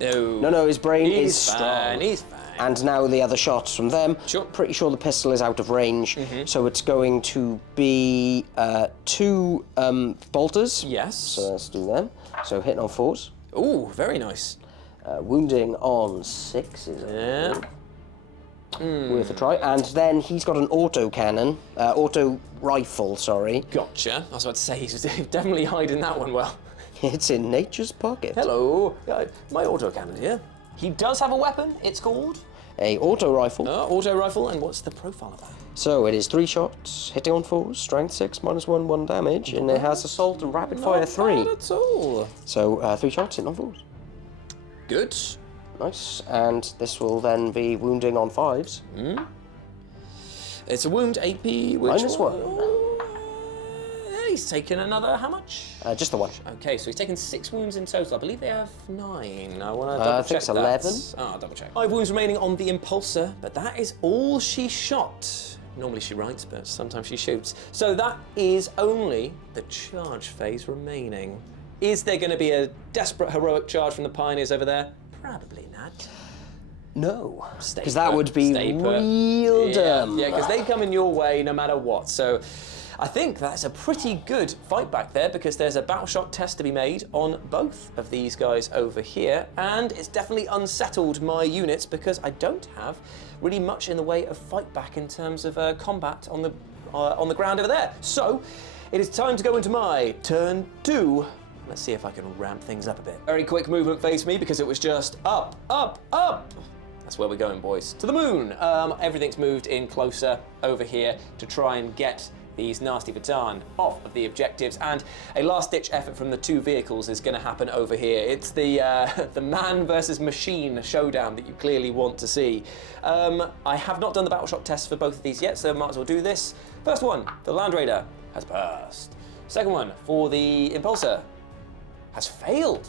No. No, his brain is He's strong. fine. He's fine. And now the other shots from them. Sure. Pretty sure the pistol is out of range. So it's going to be 2 bolters. Yes. So let's do them. So hitting on 4s. Ooh, very nice. Wounding on 6s. Yeah. Worth a try. And then he's got an auto cannon. Auto rifle, sorry. Gotcha. I was about to say, he's definitely hiding that one well. It's in nature's pocket. Hello. My autocannon here. He does have a weapon. It's called A auto rifle. auto rifle. And what's the profile of that? So it is 3 shots, hitting on 4s, strength 6, -1, 1 damage, and it has assault and rapid fire 3. Not bad at all. So 3 shots, hitting on 4s. Good. Nice. And this will then be wounding on 5s. It's a wound AP. Which -1. He's taken another. How much? Just the 1. Okay, so he's taken 6 wounds in total. I believe they have 9. I want to I double think check it's that. 11. I'll double check. 5 wounds remaining on the impulsor, but that is all she shot. Normally she writes, but sometimes she shoots. So that is only the charge phase remaining. Is there going to be a desperate heroic charge from the pioneers over there? Probably not. No. Stay Because that put, would be stay put. real dumb. Yeah, because they come in your way no matter what. So I think that's a pretty good fight back there because there's a battle shock test to be made on both of these guys over here. And it's definitely unsettled my units because I don't have really much in the way of fight back in terms of combat on the ground over there. So it is time to go into my turn 2. Let's see if I can ramp things up a bit. Very quick movement phase for me because it was just up, up, up. That's where we're going, boys. To the moon. Everything's moved in closer over here to try and get these nasty Votann off of the objectives, and a last-ditch effort from the 2 vehicles is going to happen over here. It's the man versus machine showdown that you clearly want to see. I have not done the battle shock test for both of these yet, so I might as well do this. First one, the Land Raider has passed. Second one, for the Impulsor, has failed.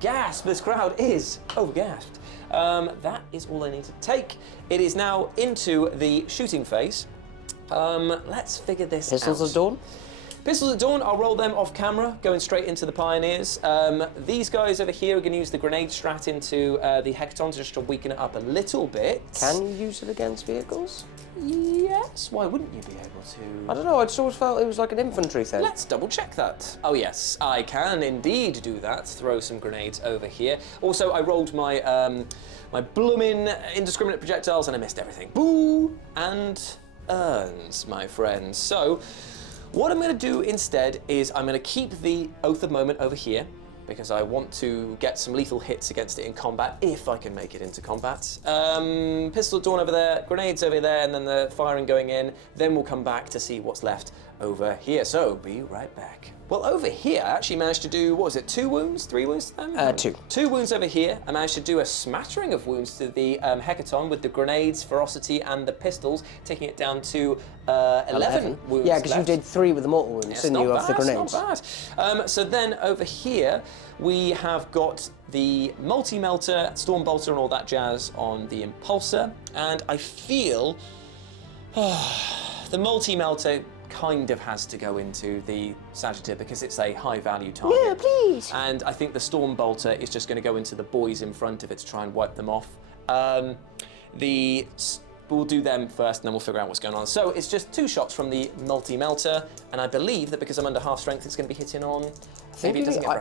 Gasp, this crowd is overgasped. That is all I need to take. It is now into the shooting phase. Let's figure this out. Pistols at dawn? Pistols at dawn, I'll roll them off camera, going straight into the pioneers. These guys over here are going to use the grenade strat into the hecatons just to weaken it up a little bit. Can you use it against vehicles? Yes, why wouldn't you be able to? I don't know, I just always felt it was like an infantry thing. Let's double check that. Oh yes, I can indeed do that. Throw some grenades over here. Also, I rolled my my bloomin' indiscriminate projectiles and I missed everything. Boo! And urns, my friends. So, what I'm going to do instead is I'm going to keep the Oath of Moment over here because I want to get some lethal hits against it in combat, if I can make it into combat. Pistol at dawn over there, grenades over there, and then the firing going in. Then we'll come back to see what's left over here. So, be right back. Well, over here, I actually managed to do, what was it, 2 wounds? 3 wounds to them? 2. 2 wounds over here. I managed to do a smattering of wounds to the hecaton with the grenades, ferocity, and the pistols, taking it down to 11 wounds. Yeah, because you left. did 3 with the mortal wounds, didn't you, of the grenades? Not bad. So then over here, we have got the multi-melter, storm bolter, and all that jazz on the impulsor. And I feel the multi-melter kind of has to go into the Sagittaire because it's a high value target. Yeah, please. And I think the Storm Bolter is just going to go into the boys in front of it to try and wipe them off. We'll do them first and then we'll figure out what's going on. So it's just 2 shots from the multi-melter, and I believe that because I'm under half strength, it's going to be hitting on...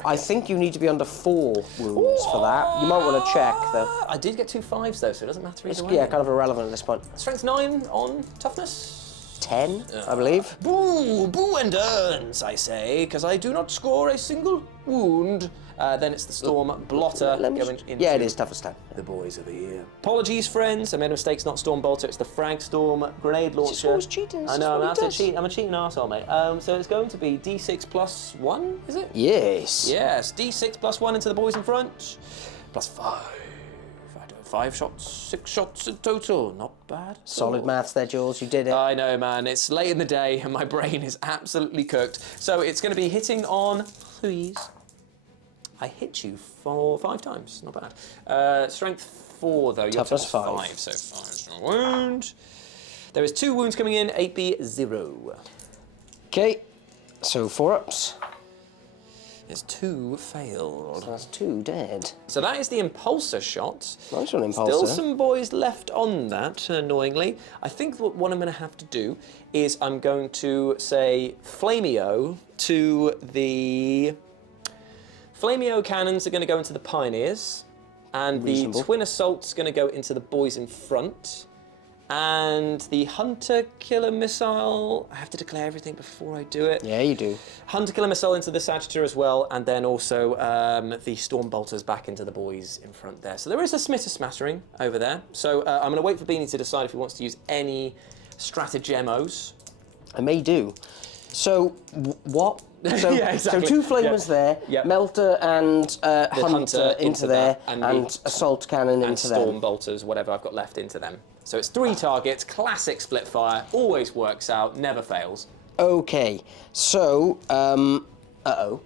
I think you need to be under 4 wounds for that. You might want to check though. I did get 2 5s though, so it doesn't matter either way. Yeah, kind of irrelevant at this point. Strength 9 on toughness. 10, I believe. Boo! Boo and earns, I say, because I do not score a single wound. Then it's the Storm Blotter going into Yeah, it is toughest 10. the boys of the year. Apologies, friends. I made a mistake. It's not Storm Bolter. It's the Frag Storm Grenade Launcher. always cheating. I know. I'm a cheating arsehole, mate. So it's going to be D6 plus 1, is it? Yes. Yes, D6 plus 1 into the boys in front. Plus 5. I do 5 shots, 6 shots in total. Not bad. Solid maths there, Jules. You did it. I know, man. It's late in the day and my brain is absolutely cooked. So it's going to be hitting on 3s. I hit you 5 times. Not bad. Strength 4, though. Toughness 5. So 5 wound. There is 2 wounds coming in. AP 0. Okay, so 4 ups. There's 2 failed. So that's 2 dead. So that is the Impulsor shot. Nice one, Impulsor. Still some boys left on that, annoyingly. I think what I'm going to have to do is I'm going to say Flameo to the... Flameo cannons are going to go into the Pioneers, and Reasonable. the Twin Assault's going to go into the boys in front, and the Hunter Killer Missile, I have to declare everything before I do it. Yeah, you do. Hunter Killer Missile into the Sagittar as well, and then also the Storm Bolters back into the boys in front there. So there is a smitter smattering over there. So I'm going to wait for Beanie to decide if he wants to use any stratagemos. I may do. So, what? So, Yeah, exactly. So 2 flamers there, Yep. Melter and Hunter into there, that, and and the- Assault Cannon And into Storm them. Bolters, whatever I've got left, into them. So it's 3 targets, classic split fire, always works out, never fails. Okay, so, uh-oh.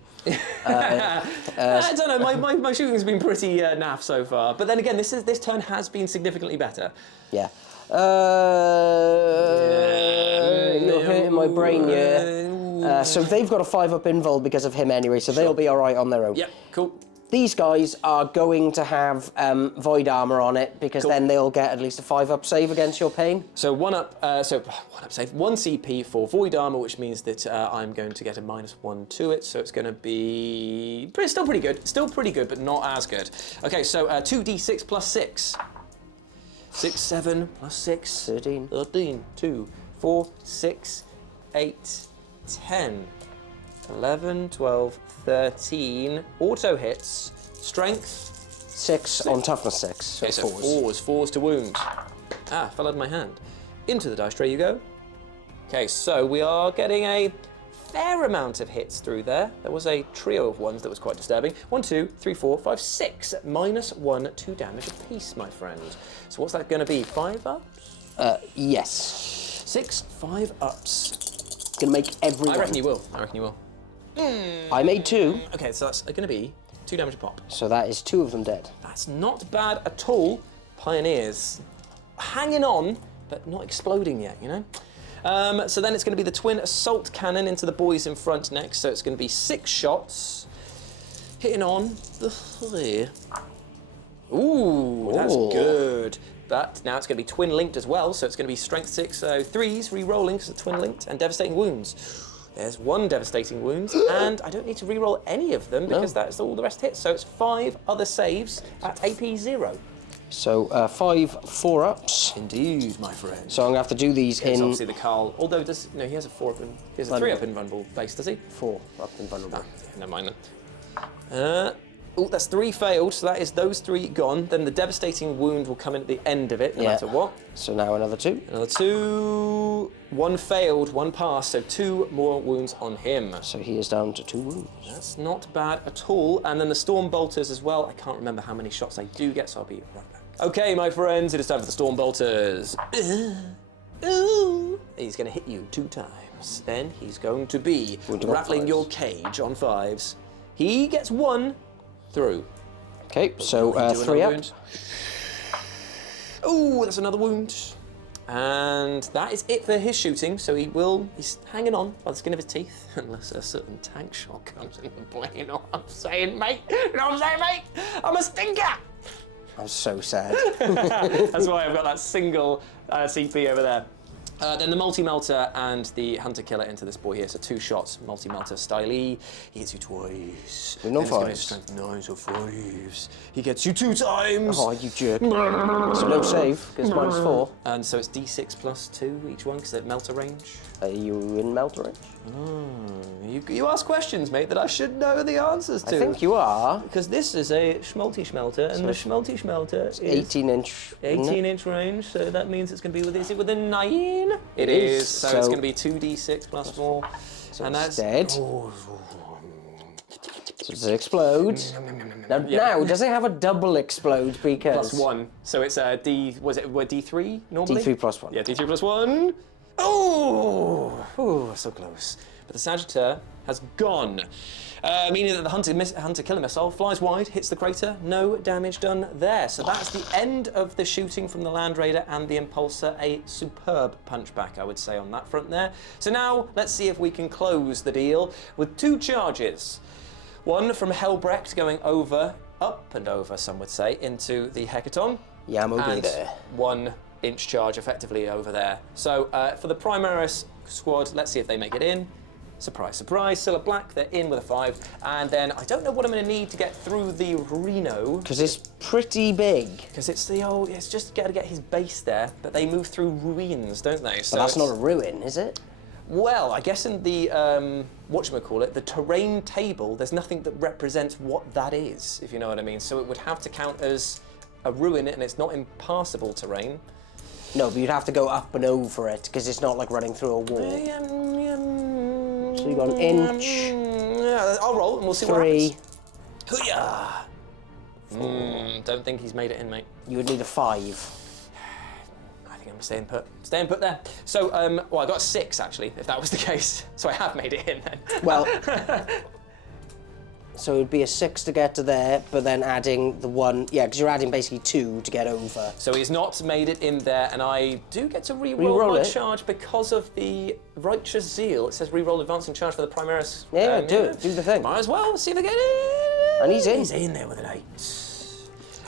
I don't know, my shooting's been pretty naff so far. But then again, this turn has been significantly better. Yeah. You're hurting my brain, yeah. So they've got a 5-up invul because of him anyway, so they'll be all right on their own. Yep, cool. These guys are going to have void armor on it because then they'll get at least a 5-up save against your pain. So 1 up save, 1 CP for Void Armor, which means that I'm going to get a -1 to it, so it's going to be still pretty good, but not as good. Okay, so 2d6 plus 6. 6, 7 plus 6. 13. 13. 2, 4, 6, 8, 10, 11, 12, 13. Auto hits. Strength. 6 on toughness 6. So Okay, so 4s. 4s to wound. Ah, fell out of my hand. Into the dice tray you go. Okay, so we are getting a fair amount of hits through there. There was a trio of ones that was quite disturbing. 1, 2, 3, 4, 5, 6. -1, 2 damage apiece, my friend. So what's that going to be? 5 ups? Yes. 6, 5 ups. Gonna make everyone. I reckon you will. I made 2, Okay, so that's going to be 2 damage a pop. so that is 2 of them dead. That's not bad at all. Pioneers hanging on, but not exploding yet, you know? So then it's going to be the Twin Assault Cannon into the boys in front next. So it's going to be 6 shots, hitting on the 3. Ooh, that's good. But now it's going to be twin linked as well, so it's going to be strength 6, so 3s re-rolling because it's twin linked, and devastating wounds. There's 1 devastating wound, and I don't need to re-roll any of them because that's all the rest hits. So it's 5 other saves at AP 0. So 5 4-ups. Indeed, my friend. So I'm gonna have to do these It's in obviously the Carl. Although he has a 4-up and he has a 3-up invulnerable base, does he? 4-up invulnerable. Ah, never mind then. Oh, that's 3 failed, so that is those 3 gone. Then the devastating wound will come in at the end of it, no matter what. So now another 2. Another 2. 1 failed, 1 passed, so 2 more wounds on him. So he is down to 2 wounds. That's not bad at all. And then the Storm Bolters as well. I can't remember how many shots I do get, so I'll be right back. Okay, my friends, it is time for the Storm Bolters. Ooh. He's going to hit you 2 times. Then he's going to be rattling your cage on 5s. He gets 1 through. Okay, so Do 3 another up. wound. Ooh, that's another wound. And that is it for his shooting, so he's hanging on by the skin of his teeth, unless a certain tank shot comes into play. You know what I'm saying, mate? You know what I'm saying, mate? I'm a stinker! I'm so sad. That's why I've got that single CP over there. Then the multi-melter and the hunter-killer into this boy here. So 2 shots, multi-melter stylee. He hits you twice. With no Then he's gonna fives. Strength 9, so 5s. He gets you 2 times. Oh, you jerk. So no save, because -4. And so it's D6 plus 2 each one, because they're melter range. Are you in melter range? You ask questions, mate, that I should know the answers to. I think you are. Because this is a schmelty-schmelter, and the schmelty-schmelter is 18-inch. 18-inch range, so that means it's going to be is it within 9? It is. So it's going to be 2d6 plus 4. So and that's dead. Oh. So does it explode? Now, does it have a double explode because... +1. So it's a D, was it D3 normally? D3 plus 1. Yeah, D3 plus 1. Oh! Ooh, so close. But the Sagittar has gone. Meaning that the hunter-killer missile flies wide, hits the crater, no damage done there. So that's the end of the shooting from the Land Raider and the Impulsor. A superb punchback, I would say, on that front there. So now, let's see if we can close the deal with 2 charges. One from Helbrecht going up and over, some would say, into the Hecaton. Yamo And there. 1-inch charge effectively over there. So for the Primaris squad, let's see if they make it in. Surprise, surprise, still a black, they're in with a 5. And then I don't know what I'm going to need to get through the Reno. Because it's pretty big. Because it's it's just got to get his base there, but they move through ruins, don't they? So But that's not a ruin, is it? well, I guess in the, whatchamacallit, the terrain table, there's nothing that represents what that is, if you know what I mean. So it would have to count as a ruin, and it's not impassable terrain. No, but you'd have to go up and over it, because it's not like running through a wall. So you got an inch. Yeah, I'll roll, and we'll see 3. what happens. Hoo-yah! Don't think he's made it in, mate. You would need a 5. I think I'm staying put. Staying put there. So, well, I got a 6, actually, if that was the case. So I have made it in, then. Well, so it would be a 6 to get to there, but then adding the 1, yeah, because you're adding basically 2 to get over. So he's not made it in there, and I do get to re-roll Re-roll my it. charge because of the Righteous Zeal. It says re-roll advancing charge for the Primaris. Yeah, do it. Do the thing. Might as well see if I get it. And he's in. He's in there with an 8.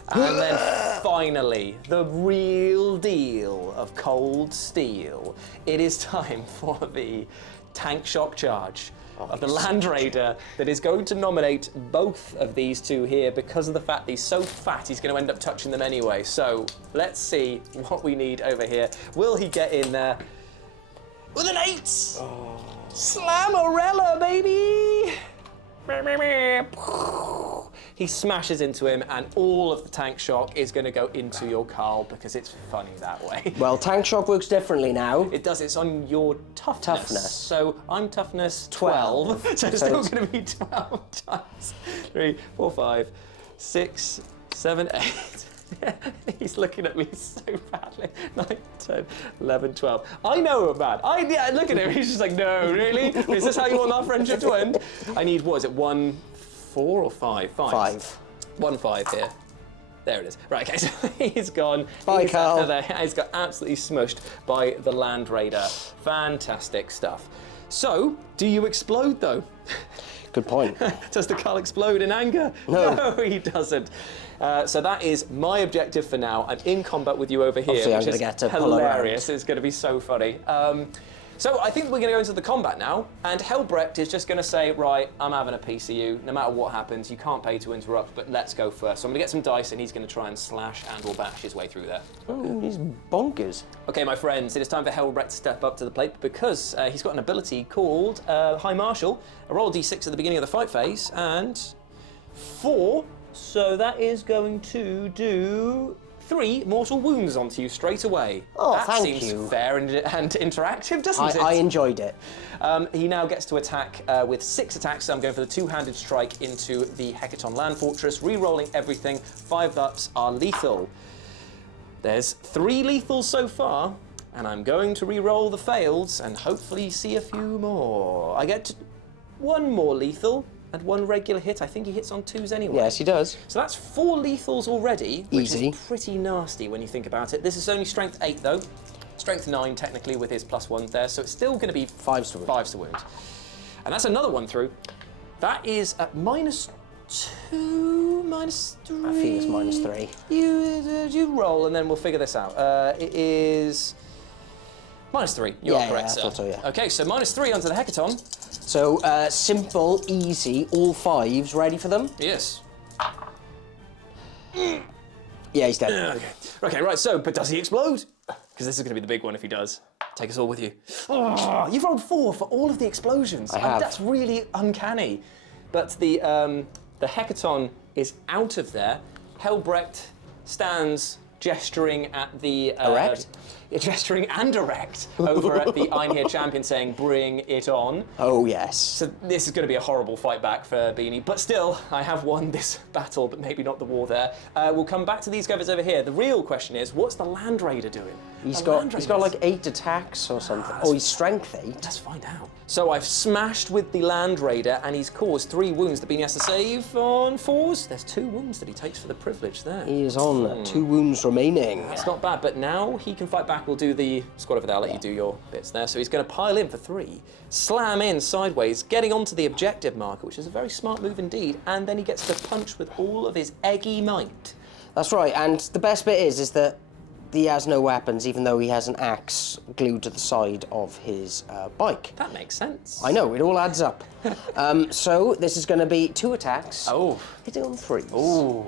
And then finally, the real deal of cold steel. It is time for the tank shock charge of the Land Raider that is going to nominate both of these two here because of the fact that he's so fat he's going to end up touching them anyway. So let's see what we need over here. Will he get in there with an 8? Oh. Slamorella, baby! He smashes into him, and all of the tank shock is going to go into your Carl because it's funny that way. Well, tank shock works differently now. It does. It's on your toughness. So I'm toughness 12. So it's still going to be 12 times 3, 4, 5, 6, 7, 8. He's looking at me so badly. 9, 10, 11, 12. I know I'm bad. Yeah, look at him. He's just like, no, really? Is this how you want our friendship to end? I need, what is it, 1, 4 or 5? 5. 1, 5 here. There it is. Right, okay, so he's gone. Bye, He's Carl. there. He's got absolutely smushed by the Land Raider. Fantastic stuff. So, do you explode, though? Good point. Does the Carl explode in anger? No. No, he doesn't. So that is my objective for now. I'm in combat with you over here, Obviously, I'm which gonna is get to pull hilarious. It's going to be so funny. So I think we're going to go into the combat now, and Helbrecht is just going to say, right, I'm having a piece of you. No matter what happens, you can't pay to interrupt, but let's go first. So I'm going to get some dice, and he's going to try and slash and or bash his way through there. Oh, he's bonkers. Okay, my friends, it is time for Helbrecht to step up to the plate because he's got an ability called High Marshal. A roll d6 at the beginning of the fight phase, and 4. So that is going to do 3 mortal wounds onto you straight away. Oh, that thank seems you. fair and interactive, doesn't it? I enjoyed it. He now gets to attack with 6 attacks. So I'm going for the 2-handed strike into the Hecaton Land Fortress, re-rolling everything. 5 ups are lethal. There's 3 lethals so far, and I'm going to re-roll the fails and hopefully see a few more. I get 1 more lethal and 1 regular hit. I think he hits on 2s anyway. Yes, he does. So that's 4 lethals already, which Easy. is pretty nasty when you think about it. This is only strength 8 though. Strength 9 technically with his +1 there, so it's still going to be 5s to wound. 5s to wound. And that's another one through. That is at -2, -3. I think it's -3. You roll and then we'll figure this out. It is -3. You are correct, I sir. thought so, yeah. Okay, so -3 onto the Hecaton. So, simple, easy, all 5s, ready for them? Yes. Yeah, he's dead. Okay, right, so, but does he explode? Because this is going to be the big one if he does. Take us all with you. Oh, you've rolled 4 for all of the explosions. I have. That's really uncanny. But the Hecaton is out of there. Helbrecht stands gesturing at the... Erect? Gesturing and erect over at the Einhir champion saying, bring it on. Oh, yes. So this is going to be a horrible fight back for Beanie, but still, I have won this battle, but maybe not the war there. We'll come back to these guys over here. The real question is, what's the Land Raider doing? He's got like 8 attacks or something. Oh, he's strength 8. Let's find out. So I've smashed with the Land Raider, and he's caused 3 wounds that Beanie has to save on 4s. There's 2 wounds that he takes for the privilege there. He is on 2 wounds remaining. That's not bad, but now he can fight back. We'll do the squad over there. I'll let you do your bits there. So he's going to pile in for 3, slam in sideways, getting onto the objective marker, which is a very smart move indeed, and then he gets to punch with all of his eggy might. That's right, and the best bit is that he has no weapons, even though he has an axe glued to the side of his bike. That makes sense. I know, it all adds up. So this is going to be 2 attacks. Oh. Hitting on 3s. Ooh.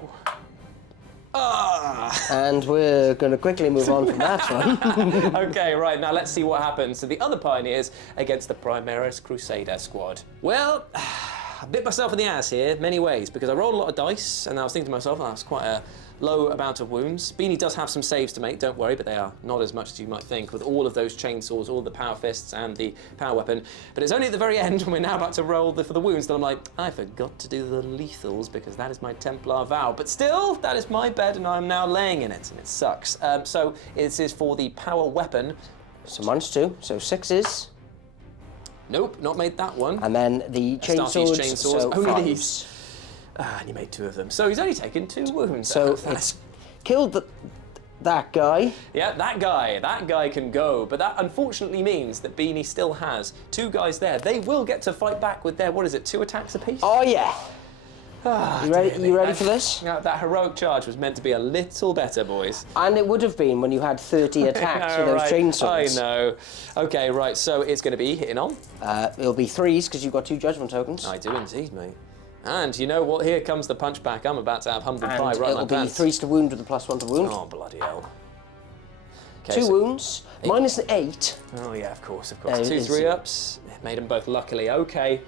And we're going to quickly move on from that one. Okay, right, now let's see what happens to the other Pioneers against the Primaris Crusader squad. Well, I bit myself in the ass here, many ways, because I rolled a lot of dice, and I was thinking to myself, oh, that's quite a low amount of wounds. Beanie does have some saves to make, don't worry, but they are not as much as you might think, with all of those chainsaws, all the power fists, and the power weapon. But it's only at the very end, when we're now about to roll for the wounds, that I'm like, I forgot to do the lethals, because that is my Templar vow. But still, that is my bed, and I'm now laying in it, and it sucks. So this is for the power weapon. So -2, so 6s. Nope, not made that one. And then the Starfy's chainsaws, chainsaws, so only 5s. these. And he made 2 of them. So he's only taken 2 wounds. So it's killed that guy. Yeah, that guy can go. But that unfortunately means that Beanie still has 2 guys there. They will get to fight back with their, 2 attacks apiece? Oh, yeah. You ready for this? That heroic charge was meant to be a little better, boys. And it would have been when you had 30 attacks with those chainsaws. I know. Okay, right, so it's going to be hitting on. It'll be 3s because you've got 2 judgment tokens. I do indeed, mate. And you know what? Here comes the punch back. I'm about to have humble pie right it'll my be pants. 3s to wound with the +1 to wound. Oh, bloody hell. Okay, 2 wounds, -8. Oh, yeah, of course. 2 is 3-ups. Made them both luckily. Okay,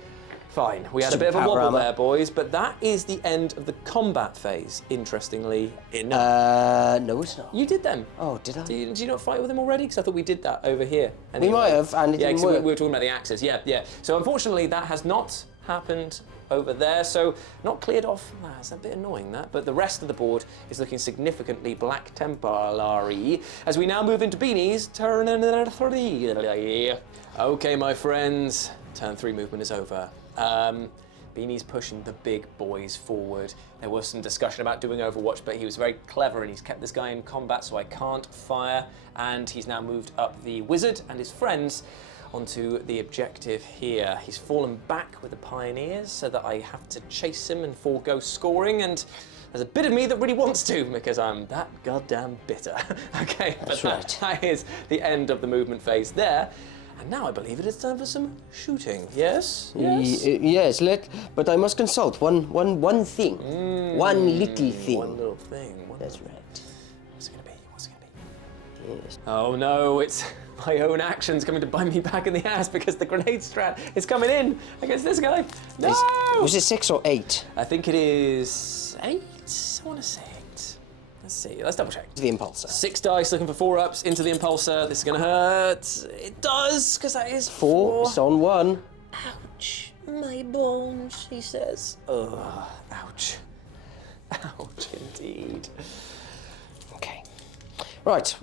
fine. We had a bit of a Power wobble armor. there, boys, but that is the end of the combat phase, interestingly enough. No, it's not. You did them. Oh, did I? Did you not fight with them already? Because I thought we did that over here. We might have, and it yeah, didn't 'cause we work. were talking about the axes. Yeah. So unfortunately, that has not happened over there. So not cleared off. That's a bit annoying, that. But the rest of the board is looking significantly Black Templar-y as we now move into Beanie's turn 3. Okay, my friends. Turn 3 movement is over. Beanie's pushing the big boys forward. There was some discussion about doing Overwatch, but he was very clever and he's kept this guy in combat, so I can't fire. And he's now moved up the wizard and his friends onto the objective here. He's fallen back with the Pioneers so that I have to chase him and forego scoring, and there's a bit of me that really wants to because I'm that goddamn bitter. Okay, That's but right. that is the end of the movement phase there. And now I believe it is time for some shooting. Yes? Yes? Yes, but I must consult one thing. One little thing. One little thing. That's right. What's it gonna be? Yes. Oh no, it's my own actions coming to bite me back in the ass because the grenade strat is coming in against this guy. No! Was it 6 or 8? I think it is 8. I want to say 8. Let's see. Let's double check. The impulsor. 6 dice looking for 4-ups into the impulsor. This is going to hurt. It does, because that is 4. It's on 1. Ouch. My bones, he says. Ugh. Ouch. Ouch, indeed. Okay. Right.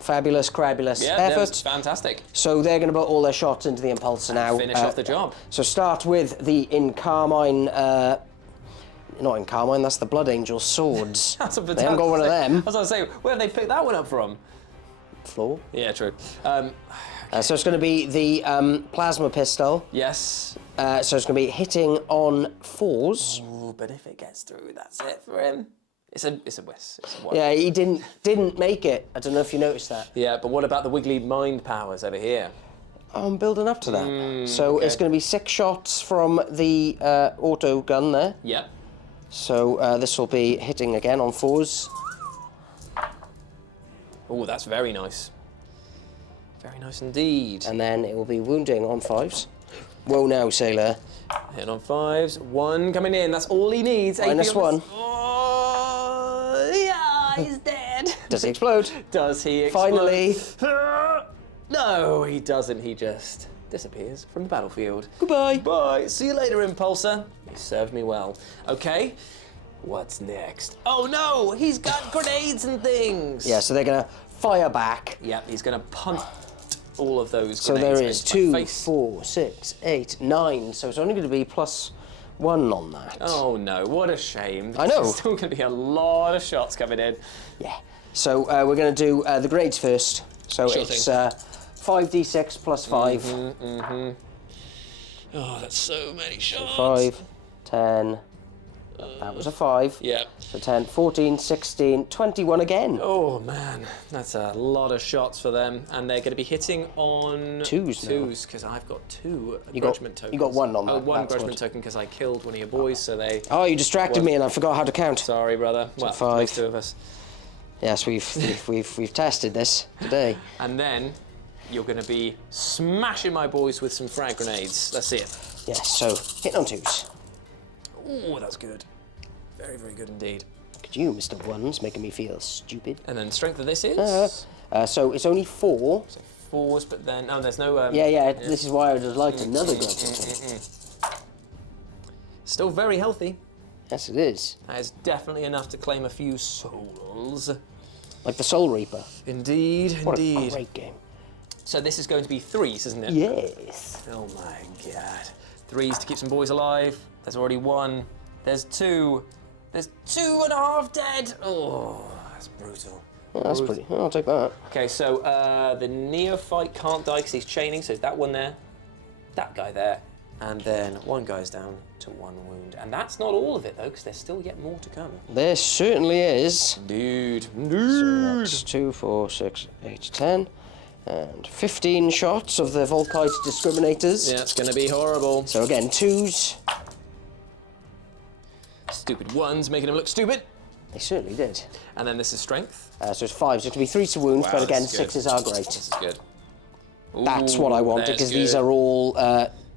Fabulous, crabulous Yeah, that was effort. fantastic. So they're going to put all their shots into the impulsor now. Finish off the job. So start with the in carmine. Not in carmine. That's the Blood Angel swords. That's what They haven't got one of them. I was going to say, where have they picked that one up from? Floor. Yeah, true. So it's going to be the plasma pistol. Yes. So it's going to be hitting on 4s. Ooh, but if it gets through, that's it for him. It's a whiz. It's a one. Yeah, he didn't make it. I don't know if you noticed that. Yeah, but what about the wiggly mind powers over here? I'm building up to that. So okay. it's going to be 6 shots from the auto gun there. Yeah. So this will be hitting again on 4s. Oh, that's very nice. Very nice indeed. And then it will be wounding on 5s. Whoa now, Sailor. Hit on 5s. 1 coming in. That's all he needs. -1. Oh, yeah, he's dead. Does he explode? Does he explode? Finally. No, he doesn't. He just disappears from the battlefield. Goodbye. Bye. See you later, Impulsor. You served me well. Okay. What's next? Oh no, he's got grenades and things. Yeah, so they're going to fire back. Yeah, he's going to punt all of those So grenades there is into my 2, face. 4, 6, 8, 9. So it's only going to be +1 on that. Oh no, what a shame. I know. There's still going to be a lot of shots coming in. Yeah. So we're going to do the grades first. So Sure it's thing. 5d6 plus 5. Oh, that's so many shots. 5, 10. That was a 5. Yeah. So 10, 14, 16, 21 again. Oh man, that's a lot of shots for them, and they're going to be hitting on 2s now. because I've got 2 You got- grudgment tokens. you got 1 on Oh, that, one that's grudgment what. token because I killed one of your boys, so they. Oh, you distracted me and I forgot how to count. Sorry, brother. Well, 5. makes 2 of us. Yes, we've tested this today. And then you're going to be smashing my boys with some frag grenades. Let's see it. Yes, so hitting on 2s. Oh, that's good. Very, very good indeed. Look at you, Mr. Ones, making me feel stupid. And then strength of this is So it's only 4. so 4s, but then there's no. Yeah, this is why I would have liked another grudgment. Still very healthy. Yes, it is. That is definitely enough to claim a few souls. Like the Soul Reaper. Indeed, What a indeed. great game. So this is going to be 3s, isn't it? Yes. Oh my god. 3s to keep some boys alive. There's already 1. There's 2. There's 2.5 dead. Oh, that's brutal. Yeah, that's pretty. I'll take that. Okay, so the neophyte can't die because he's chaining, so that one there, that guy there, and then 1 guy's down to 1 wound. And that's not all of it, though, because there's still yet more to come. There certainly is. Dude. So that's 2, 4, 6, 8, 10. And 15 shots of the Volkite discriminators. Yeah, it's going to be horrible. So again, 2s. Stupid 1s, making him look stupid. They certainly did. And then this is strength. So it's 5s. So it can be 3 to wounds, Wow, but again, this is good. 6s are great. This is good. That's what I Ooh, wanted, that's because these good. are all...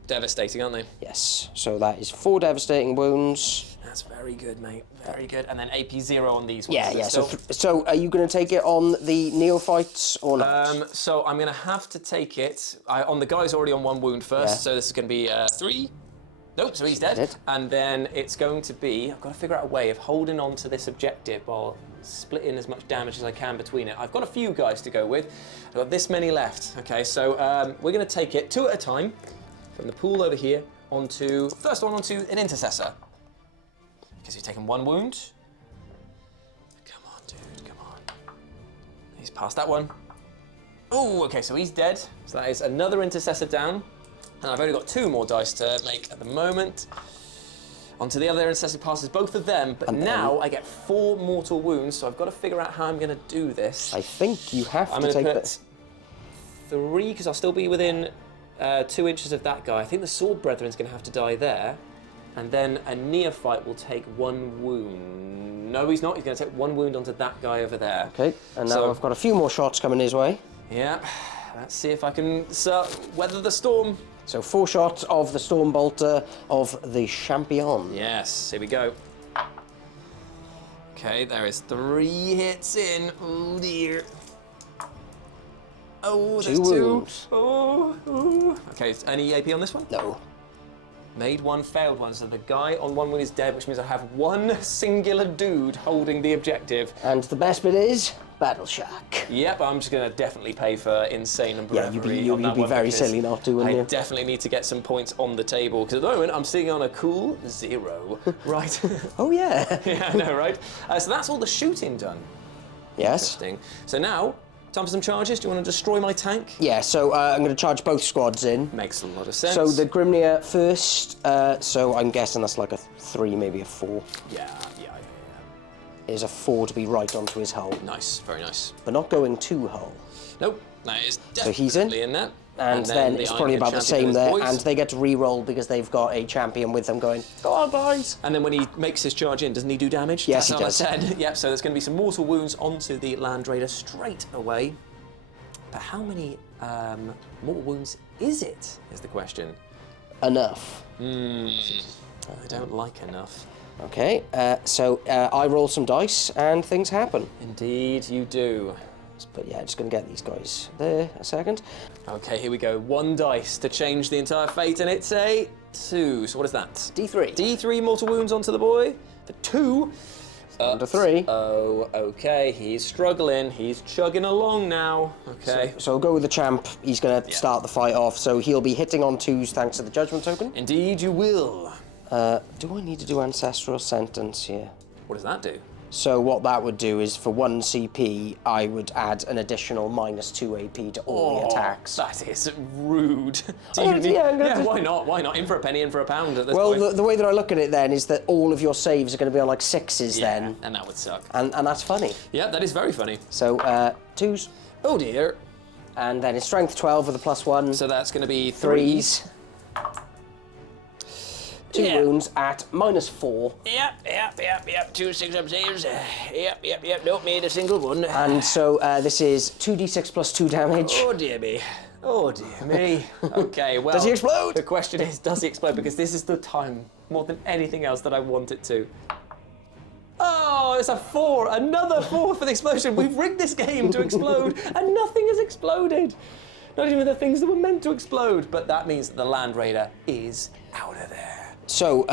Devastating, aren't they? yes. So that is 4 devastating wounds. That's very good, mate. Very good. And then AP 0 on these ones. Yeah, is it yeah. So, still? so are you going to take it on the neophytes or not? So I'm going to have to take it on the guy's already on 1 wound first, Yeah. so this is going to be 3. Nope, so he's dead. dead. And then it's going to be, I've got to figure out a way of holding on to this objective while splitting as much damage as I can between it. I've got a few guys to go with. I've got this many left. Okay, so we're going to take it 2 at a time from the pool over here onto, first one onto an intercessor. Because he's taken 1 wound. Come on, dude, come on. He's past that one. Oh, okay, so he's dead. So that is another intercessor down. And I've only got 2 more dice to make at the moment. Onto the other intercessor passes both of them, but now I get 4 mortal wounds, so I've got to figure out how I'm going to do this. I think you have I'm to going to take put this. 3, because I'll still be within 2 inches of that guy. I think the Sword Brethren's going to have to die there. And then a neophyte will take 1 wound. No, he's not. He's going to take 1 wound onto that guy over there. Okay, and now So- I've got a few more shots coming his way. Yeah, let's see if I can weather the storm. So 4 shots of the Storm Bolter of the Champion. Yes, here we go. Okay, there is 3 hits in. Oh dear. Oh, there's 2 2. wounds. Oh. Okay, any AP on this one? No. Made 1, failed 1. So the guy on 1 wound is dead, which means I have 1 singular dude holding the objective. And the best bit is Battle Shock. Yep, I'm just going to definitely pay for insane and Yeah, bravery. you'd on that be one very because silly not to, wouldn't I you? definitely need to get some points on the table because at the moment I'm sitting on a cool 0. Right. Oh yeah. Yeah, I know, right? So that's all the shooting done. Yes. Interesting. So now, time for some charges. Do you want to destroy my tank? Yeah, so I'm going to charge both squads in. Makes a lot of sense. So the Grimnir first, so I'm guessing that's like a 3, maybe a 4. Yeah. is a 4 to be right onto his hull. Nice, very nice. But not going to hull. Nope, that is So he's in. definitely in there. And then the it's probably Iron about the Champion same there, boys. and they get to re-roll because they've got a champion with them going, go on, boys. And then when he makes his charge in, doesn't he do damage? Yes, That's he what I does. said. Yep, so there's going to be some mortal wounds onto the Land Raider straight away. But how many mortal wounds is it, is the question. Enough. I don't like enough. Okay, so I roll some dice and things happen. Indeed, you do. But yeah, just going to get these guys there a second. Okay, here we go. 1 dice to change the entire fate, and it's a 2. So what is that? D3. D3 mortal wounds onto the boy. For 2. Under 3. Oh, okay. He's struggling. He's chugging along now. Okay. So we'll go with the champ. He's going to start the fight off, so he'll be hitting on 2s thanks to the judgment token. Indeed, you will. Do I need to do Ancestral Sentence here? What does that do? So what that would do is for 1 CP, I would add an additional -2 AP to all the attacks. That is rude. Why not? Why not? In for a penny, in for a pound at this point. Well, the way that I look at it then is that all of your saves are going to be on like 6s then. And that would suck. And that's funny. Yeah, that is very funny. So 2s. Oh dear. And then it's Strength 12 with a +1. So that's going to be 3s. 2 wounds at -4. Yep. 2 6-up saves. Yep. Don't made a single one. And so this is 2d6 plus 2 damage. Oh dear me. Oh dear me. Okay, well. Does he explode? The question is, does he explode? Because this is the time, more than anything else, that I want it to. Oh, it's a 4. Another 4 for the explosion. We've rigged this game to explode, and nothing has exploded. Not even the things that were meant to explode. But that means that the Land Raider is out of there. So,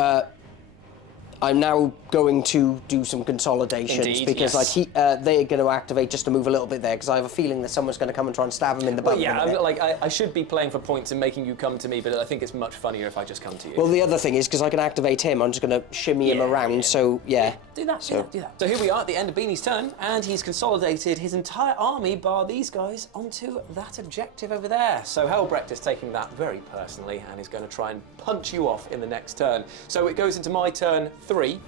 I'm now going to do some consolidations. Indeed, because yes. they're going to activate just to move a little bit there because I have a feeling that someone's going to come and try and stab him in the butt. Well, yeah, I should be playing for points and making you come to me, but I think it's much funnier if I just come to you. Well, the other thing is because I can activate him, I'm just going to shimmy him around. So yeah. Do that. So here we are at the end of Beanie's turn, and he's consolidated his entire army, bar these guys, onto that objective over there. So Helbrecht is taking that very personally and is going to try and punch you off in the next turn. So it goes into my turn 3.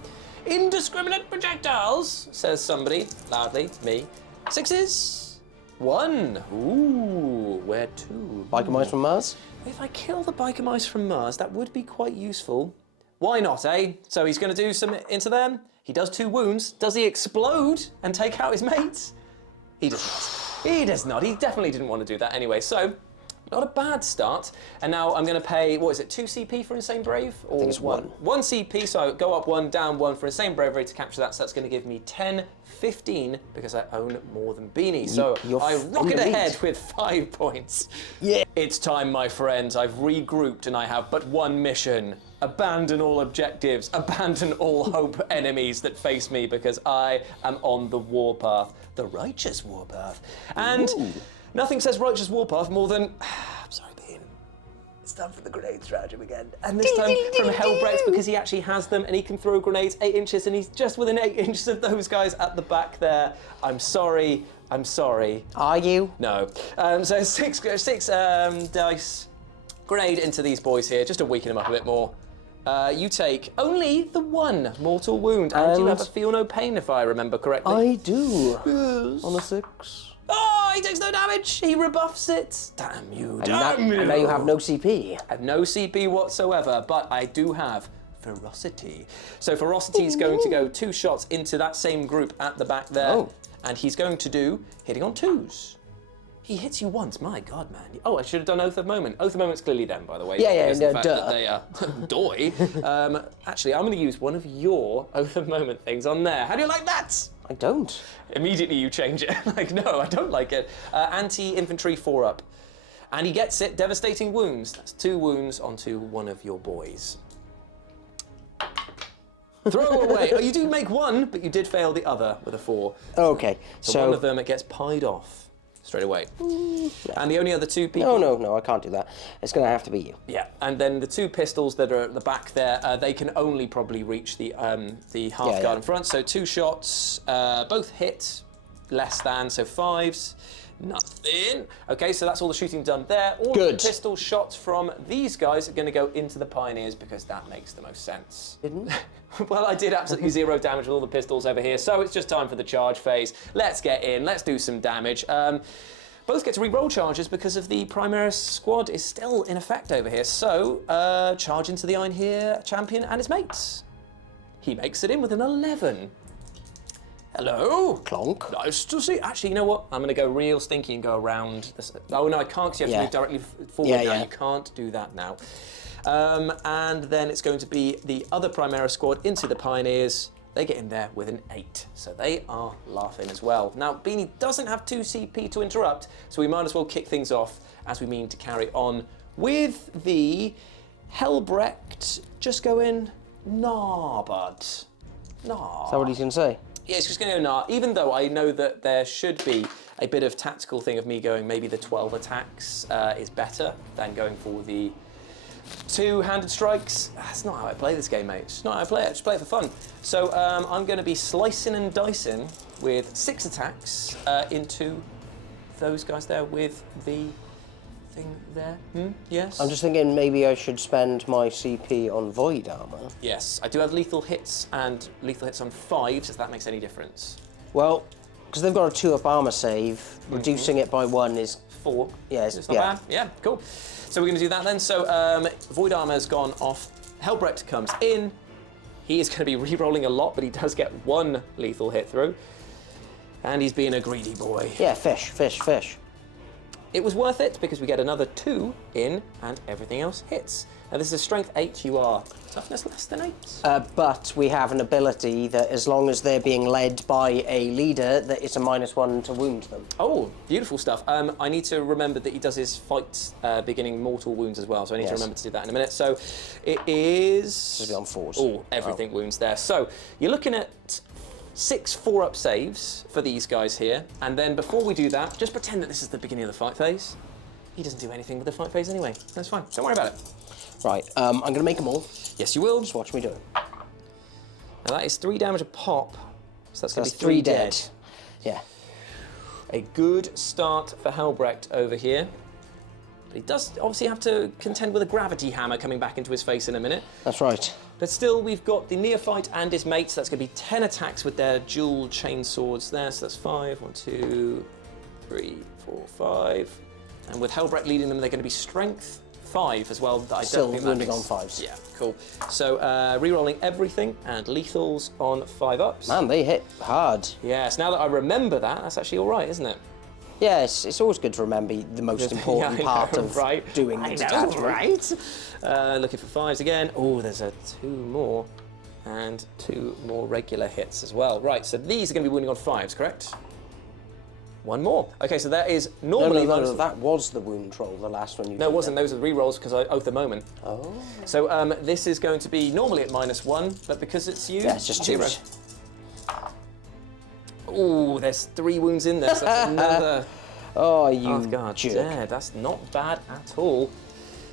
Indiscriminate projectiles, says somebody loudly. Me. 6s. 1. Ooh, where to? Biker Mice from Mars? If I kill the biker mice from Mars, that would be quite useful. Why not, eh? So he's going to do some into them. He does 2 wounds. Does he explode and take out his mates? He does not. He does not. He definitely didn't want to do that anyway. So, not a bad start. And now I'm going to pay, what is it, 2 CP for Insane Brave? Or I think it's 1. 1 CP, so I go up 1, down 1 for Insane Bravery to capture that. So that's going to give me 10, 15, because I own more than Beanie. So I rocket ahead with 5 points. Yeah. It's time, my friends. I've regrouped and I have but one mission. Abandon all objectives, abandon all hope enemies that face me, because I am on the warpath, the righteous warpath. And nothing says righteous warpath more than, I'm sorry, Bean, it's time for the grenade stratagem again. And this time from Helbrecht, because he actually has them and he can throw grenades 8 inches, and he's just within 8 inches of those guys at the back there. I'm sorry. Are you? No. So six dice. Grenade into these boys here, just to weaken them up a bit more. You take only the 1 mortal wound, and you have a feel no pain, if I remember correctly. I do. Yes. On a 6. Oh, he takes no damage. He rebuffs it. Damn you, damn you. And now you have no CP. I have no CP whatsoever, but I do have ferocity. So ferocity is going to go 2 shots into that same group at the back there. Oh. And he's going to do hitting on 2s. He hits you once, my God, man. Oh, I should have done Oath of Moment. Oath of Moment's clearly them, by the way. Yeah, the fact duh. that they are doy. Actually, I'm going to use one of your Oath of Moment things on there. How do you like that? I don't. Immediately you change it. Like, no, I don't like it. Anti-infantry 4-up. And he gets it. Devastating wounds. That's 2 wounds onto one of your boys. Throw away. Oh, you do make 1, but you did fail the other with a 4. Okay, So one of them, it gets pied off straight away. And the only other 2 people... No, I can't do that. It's going to have to be you. Yeah, and then the 2 pistols that are at the back there, they can only probably reach the half guard in front. So 2 shots, both hit less than, so 5s. Nothing. Okay, so that's all the shooting done there. All Good. of the pistol shots from these guys are going to go into the Pioneers because that makes the most sense. Didn't? Well, I did absolutely 0 damage with all the pistols over here, so it's just time for the charge phase. Let's get in, let's do some damage. Both get to re-roll charges because of the Primaris squad is still in effect over here. So, charge into the iron here, champion and his mates. He makes it in with an 11. Hello. Clonk. Nice to see. Actually, you know what? I'm going to go real stinky and go around. Oh, no, I can't because you have to move directly forward now. Yeah. You can't do that now. And then it's going to be the other Primera squad into the Pioneers. They get in there with an 8, so they are laughing as well. Now, Beanie doesn't have 2 CP to interrupt, so we might as well kick things off as we mean to carry on with the Helbrecht. Just going, nah, bud. Nah. Is that what he's going to say? Yeah, it's just going to go nah, even though I know that there should be a bit of tactical thing of me going maybe the 12 attacks is better than going for the 2-handed strikes. That's not how I play this game, mate. It's not how I play it. I just play it for fun. So I'm going to be slicing and dicing with 6 attacks into those guys there with the thing there. Yes? I'm just thinking maybe I should spend my CP on Void Armor. Yes, I do have lethal hits and lethal hits on 5s, if that makes any difference. Well, because they've got a 2-up armor save, reducing it by 1 is... 4. Yeah, it's not bad. Yeah, cool. So we're going to do that then. So Void Armor has gone off. Helbrecht comes in. He is going to be re-rolling a lot, but he does get 1 lethal hit through. And he's being a greedy boy. Yeah, fish. It was worth it because we get another 2 in and everything else hits. Now this is strength 8, you are toughness less than 8. But we have an ability that as long as they're being led by a leader, that it's a -1 to wound them. Oh, beautiful stuff. I need to remember that he does his fight beginning mortal wounds as well, so I need to remember to do that in a minute. So it is... It'll be on 4s. Oh, everything wounds there. So you're looking at 6 4-up saves for these guys here, and then before we do that, just pretend that this is the beginning of the fight phase. He doesn't do anything with the fight phase anyway. That's fine. Don't worry about it. Right, I'm going to make them all. Yes, you will. Just watch me do it. Now that is 3 damage a pop, so that's going to be 3 3 dead. Yeah. A good start for Helbrecht over here. But he does obviously have to contend with a gravity hammer coming back into his face in a minute. That's right. But still, we've got the neophyte and his mates. That's going to be 10 attacks with their dual chain swords there. So that's 5, 1, 2, 3, 4, 5. And with Helbrecht leading them, they're going to be strength 5 as well. I Still don't think that wounding makes... on 5s. Yeah, cool. So re-rolling everything and lethals on 5-ups. Man, they hit hard. Yes, now that I remember that, that's actually all right, isn't it? Yeah, it's always good to remember the most important part of doing the detachment. Right? Looking for 5s again. Oh, there's a 2 more. And 2 more regular hits as well. Right, so these are going to be wounding on 5s, correct? 1 more. Okay, so that is normally... No, that was the wound roll, the last one you did. No, it wasn't. Those are the re-rolls because I oath the moment. Oh. So this is going to be normally at -1, but because it's you... Yeah, it's just 0. 2s. Oh, there's 3 wounds in there, so that's another... Oh, you God, jerk. yeah, that's not bad at all.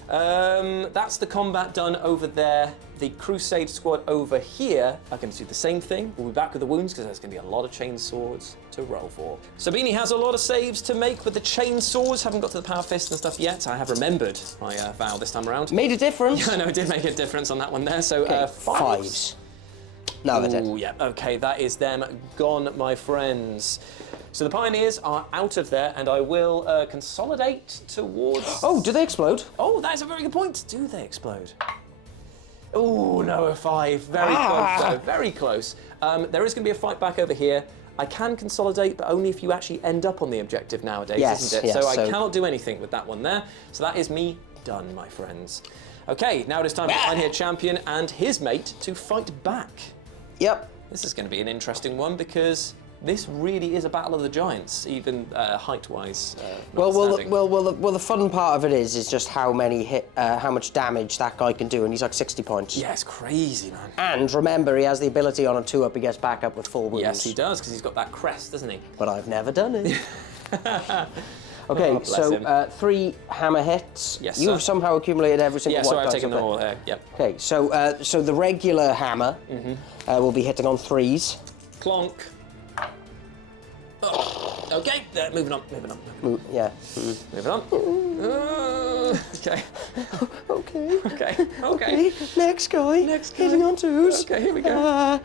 That's the combat done over there. The Crusade squad over here are going to do the same thing. We'll be back with the wounds because there's going to be a lot of chain swords to roll for. Sabini has a lot of saves to make with the chain swords. Haven't got to the power fist and stuff yet. I have remembered my vow this time around. Made a difference. Yeah, no, it did make a difference on that one there. So Okay, 5s. No, they did. Oh, yeah. Okay, that is them gone, my friends. So the Pioneers are out of there, and I will consolidate towards... Oh, do they explode? Oh, that is a very good point. Do they explode? Oh, no, a 5. Very close, though. Very close. There is going to be a fight back over here. I can consolidate, but only if you actually end up on the objective nowadays, isn't it? Yes, so I cannot do anything with that one there. So that is me done, my friends. Okay, now it is time for Iron Head Champion and his mate to fight back. Yep. This is going to be an interesting one because this really is a battle of the giants, even height-wise. Well, the fun part of it is just how much damage that guy can do, and he's like 60 points. Yeah, it's crazy, man. And remember, he has the ability on a 2-up, he gets back up with 4 wounds. Yes, he does, because he's got that crest, doesn't he? But I've never done it. Okay, so 3 hammer hits. Yes, You've somehow accumulated every single one. Yeah, so I've taken them all here. Yep. Okay, so the regular hammer will be hitting on 3s. Clonk. Oh, Okay, moving on. Yeah. Moving on. Okay. Okay. Next guy. Hitting on twos. Okay, here we go.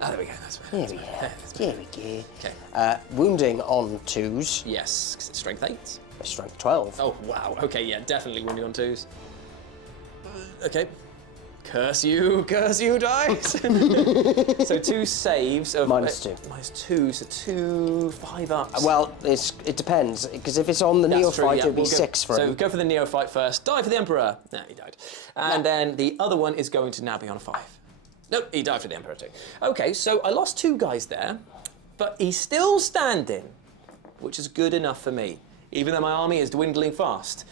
There we go. There we go. Okay. Wounding on twos. Yes, because it's strength 8. Strength 12. Oh, wow. Okay, yeah, definitely wounding on 2s. Okay. Curse you, dice. So 2 saves of... -2. -2, so 2, 5 ups. Well, it depends, because if it's on the That's neophyte, true, yeah. it'd be We'll 6 for So him. go for the neophyte first. Die for the Emperor. No, he died. And then the other one is going to now be on a 5. Nope, he died for the Emperor too. Okay, so I lost 2 guys there, but he's still standing, which is good enough for me. Even though my army is dwindling fast,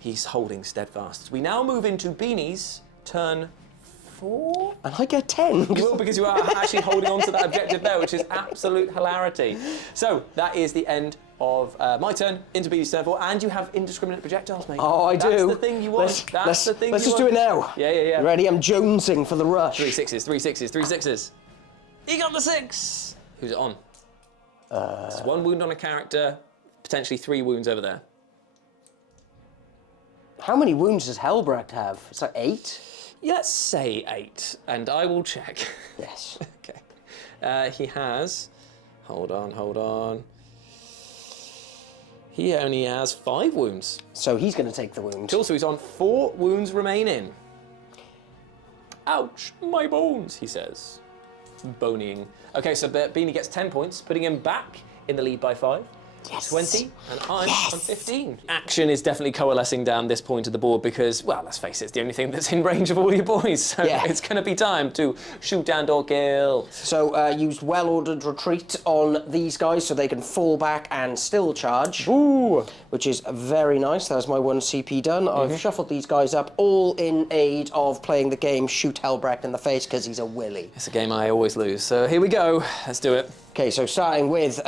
he's holding steadfast. We now move into Beanie's turn 4. And I get 10. You will, because you are actually holding on to that objective there, which is absolute hilarity. So that is the end of my turn into Beanie's turn 4, and you have indiscriminate projectiles, mate. Oh, I do. That's the thing you want. That's the thing Let's you just want. do it now. Yeah. Ready? I'm jonesing for the rush. 3 6s, 3 6s, 3 6s. He got the 6. Who's it on? There's 1 wound on a character, potentially 3 wounds over there. How many wounds does Helbrecht have? It's like 8? Yeah, let's say 8, and I will check. Yes. Okay. He has... Hold on. He only has 5 wounds. So he's going to take the wound. Cool, so he's on 4 wounds remaining. Ouch, my bones, he says. Boning. Okay, so Beanie gets 10 points, putting him back in the lead by 5. Yes. 20, and I'm on 15. Action is definitely coalescing down this point of the board because, well, let's face it, it's the only thing that's in range of all your boys. So it's going to be time to shoot down or kill. So use well-ordered retreat on these guys so they can fall back and still charge. Ooh. Which is very nice. That's my 1 CP done. I've shuffled these guys up, all in aid of playing the game Shoot Helbrecht in the face because he's a willy. It's a game I always lose. So here we go. Let's do it. Okay, so starting with...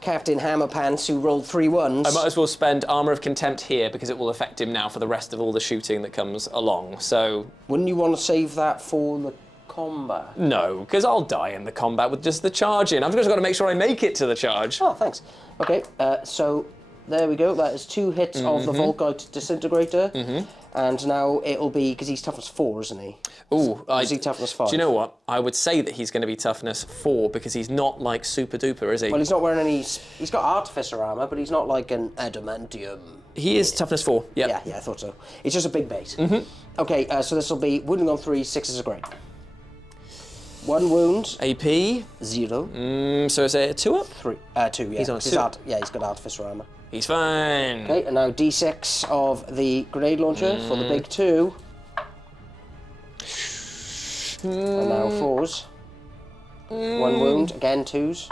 Captain Hammerpants, who rolled 3 1s. I might as well spend Armour of Contempt here because it will affect him now for the rest of all the shooting that comes along, so... Wouldn't you want to save that for the combat? No, because I'll die in the combat with just the charge in. I've just got to make sure I make it to the charge. Oh, thanks. Okay, so there we go. That is 2 hits of the Volkite Disintegrator. And now it'll be, because he's toughness 4, isn't he? Ooh, Or is he toughness 5? Do you know what? I would say that he's going to be toughness 4 because he's not like super duper, is he? Well, he's not wearing any... He's got Artificer armour, but he's not like an Adamantium. He is toughness 4, yep. Yeah, I thought so. It's just a big base. Okay, so this will be wounding on 3, 6 is a great. 1 wound. AP. 0. So is it a 2 up? 3. 2, yeah. He's on a 2. He's got Artificer armour. He's fine. Okay, and now D6 of the grenade launcher for the big 2. And now 4s. 1 wound, again 2s.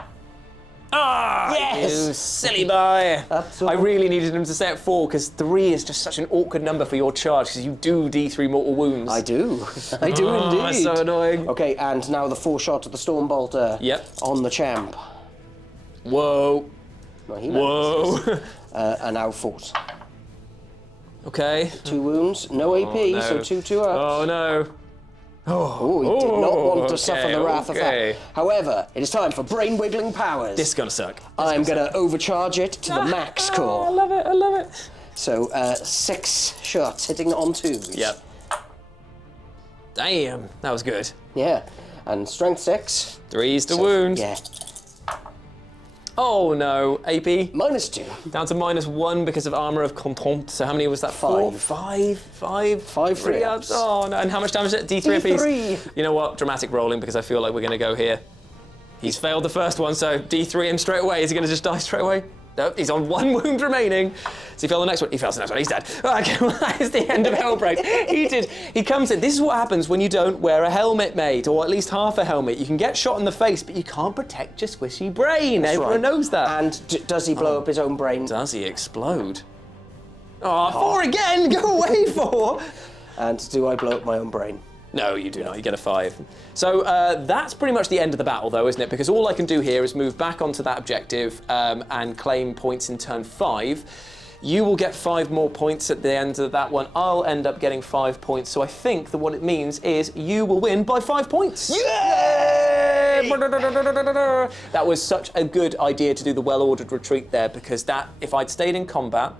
Ah, Yes! you silly boy. I really needed him to stay at 4 because 3 is just such an awkward number for your charge because you do D3 mortal wounds. I do. I do indeed. That's so annoying. Okay, and now the 4 shot of the Stormbolter on the champ. Whoa. Well, he Whoa. and now 4s. Okay. 2 wounds, no AP, so 2 ups. Oh no. Oh, he did not want to suffer the wrath of that. However, it is time for brain-wiggling powers. This is gonna suck. I'm going to overcharge it to the max core. I love it. So, 6 shots hitting on 2s. Yep. Damn, that was good. Yeah, and strength 6. 3's the wound. Yeah. Oh no, AP. -2. Down to -1 because of Armour of Contempt. So how many was that? 4? 5. 5 3 ups. Oh no, and how much damage is it? D3 apiece? D3. You know what? Dramatic rolling because I feel like we're going to go here. He's failed the first one, so D3 him straight away. Is he going to just die straight away? Nope, he's on 1 wound remaining. Does he fail the next one? He fails the next one, he's dead. Okay, well, that is the end of Hellbreak. He comes in. This is what happens when you don't wear a helmet, mate, or at least half a helmet. You can get shot in the face, but you can't protect your squishy brain. Everyone knows that. And does he blow up his own brain? Does he explode? Oh, 4 again! Go away, 4! And do I blow up my own brain? No, you do not. You get a 5. So that's pretty much the end of the battle, though, isn't it? Because all I can do here is move back onto that objective and claim points in turn 5. You will get 5 more points at the end of that one. I'll end up getting 5 points. So I think that what it means is you will win by 5 points. Yay! That was such a good idea to do the well-ordered retreat there, because that, if I'd stayed in combat,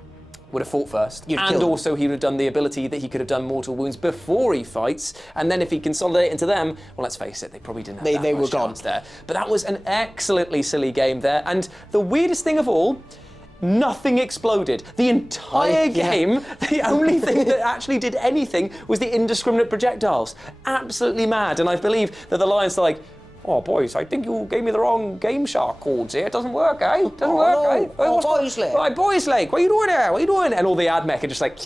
would have fought first. And also he would have done the ability that he could have done mortal wounds before he fights, and then if he consolidated into them, well, let's face it, they probably didn't have that much chance there. But that was an excellently silly game there, and the weirdest thing of all, nothing exploded. The entire game, the only thing that actually did anything was the indiscriminate projectiles. Absolutely mad, and I believe that the Lions are like, oh, boys, I think you gave me the wrong Game Shark codes here. It doesn't work, eh? It doesn't work, eh? Oh, Boysley. Right, Boysley, what are you doing here? What are you doing? And all the ad mech are just like,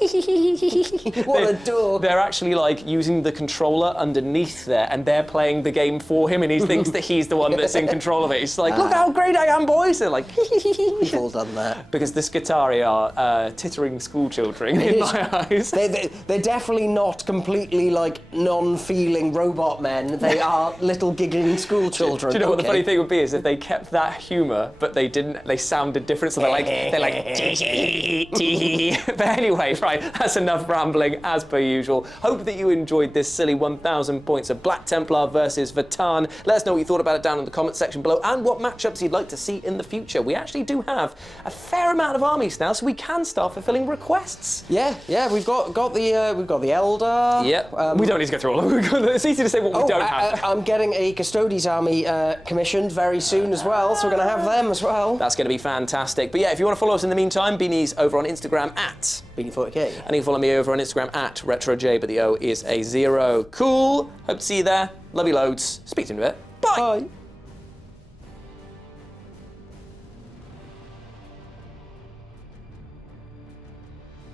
What a dog. They're actually like using the controller underneath there, and they're playing the game for him, and he thinks that he's the one that's in control of it. He's like, look how great I am, boys. They're like, We've all done that. Because the Skitarii are tittering school children in my eyes. They're definitely not completely like non-feeling robot men. They are little giggling school children. Do you know what the funny thing would be is if they kept that humour, but they didn't, they sounded different, so they're like tee. But anyway, right, that's enough rambling as per usual. Hope that you enjoyed this silly 1,000 points of Black Templar versus Votann. Let us know what you thought about it down in the comment section below, and what matchups you'd like to see in the future. We actually do have a fair amount of armies now, so we can start fulfilling requests. Yeah, we've got the Elder. Yep. We don't need to go through all of them. It's easy to say what we don't have. I'm getting a Custodes army commissioned very soon as well, so we're going to have them as well. That's going to be fantastic. But yeah, if you want to follow us in the meantime, Beanie's over on Instagram at Beanie40k. And you can follow me over on Instagram at RetroJ, but the O is a 0. Cool. Hope to see you there. Love you loads. Speak to you in a bit. Bye. Bye.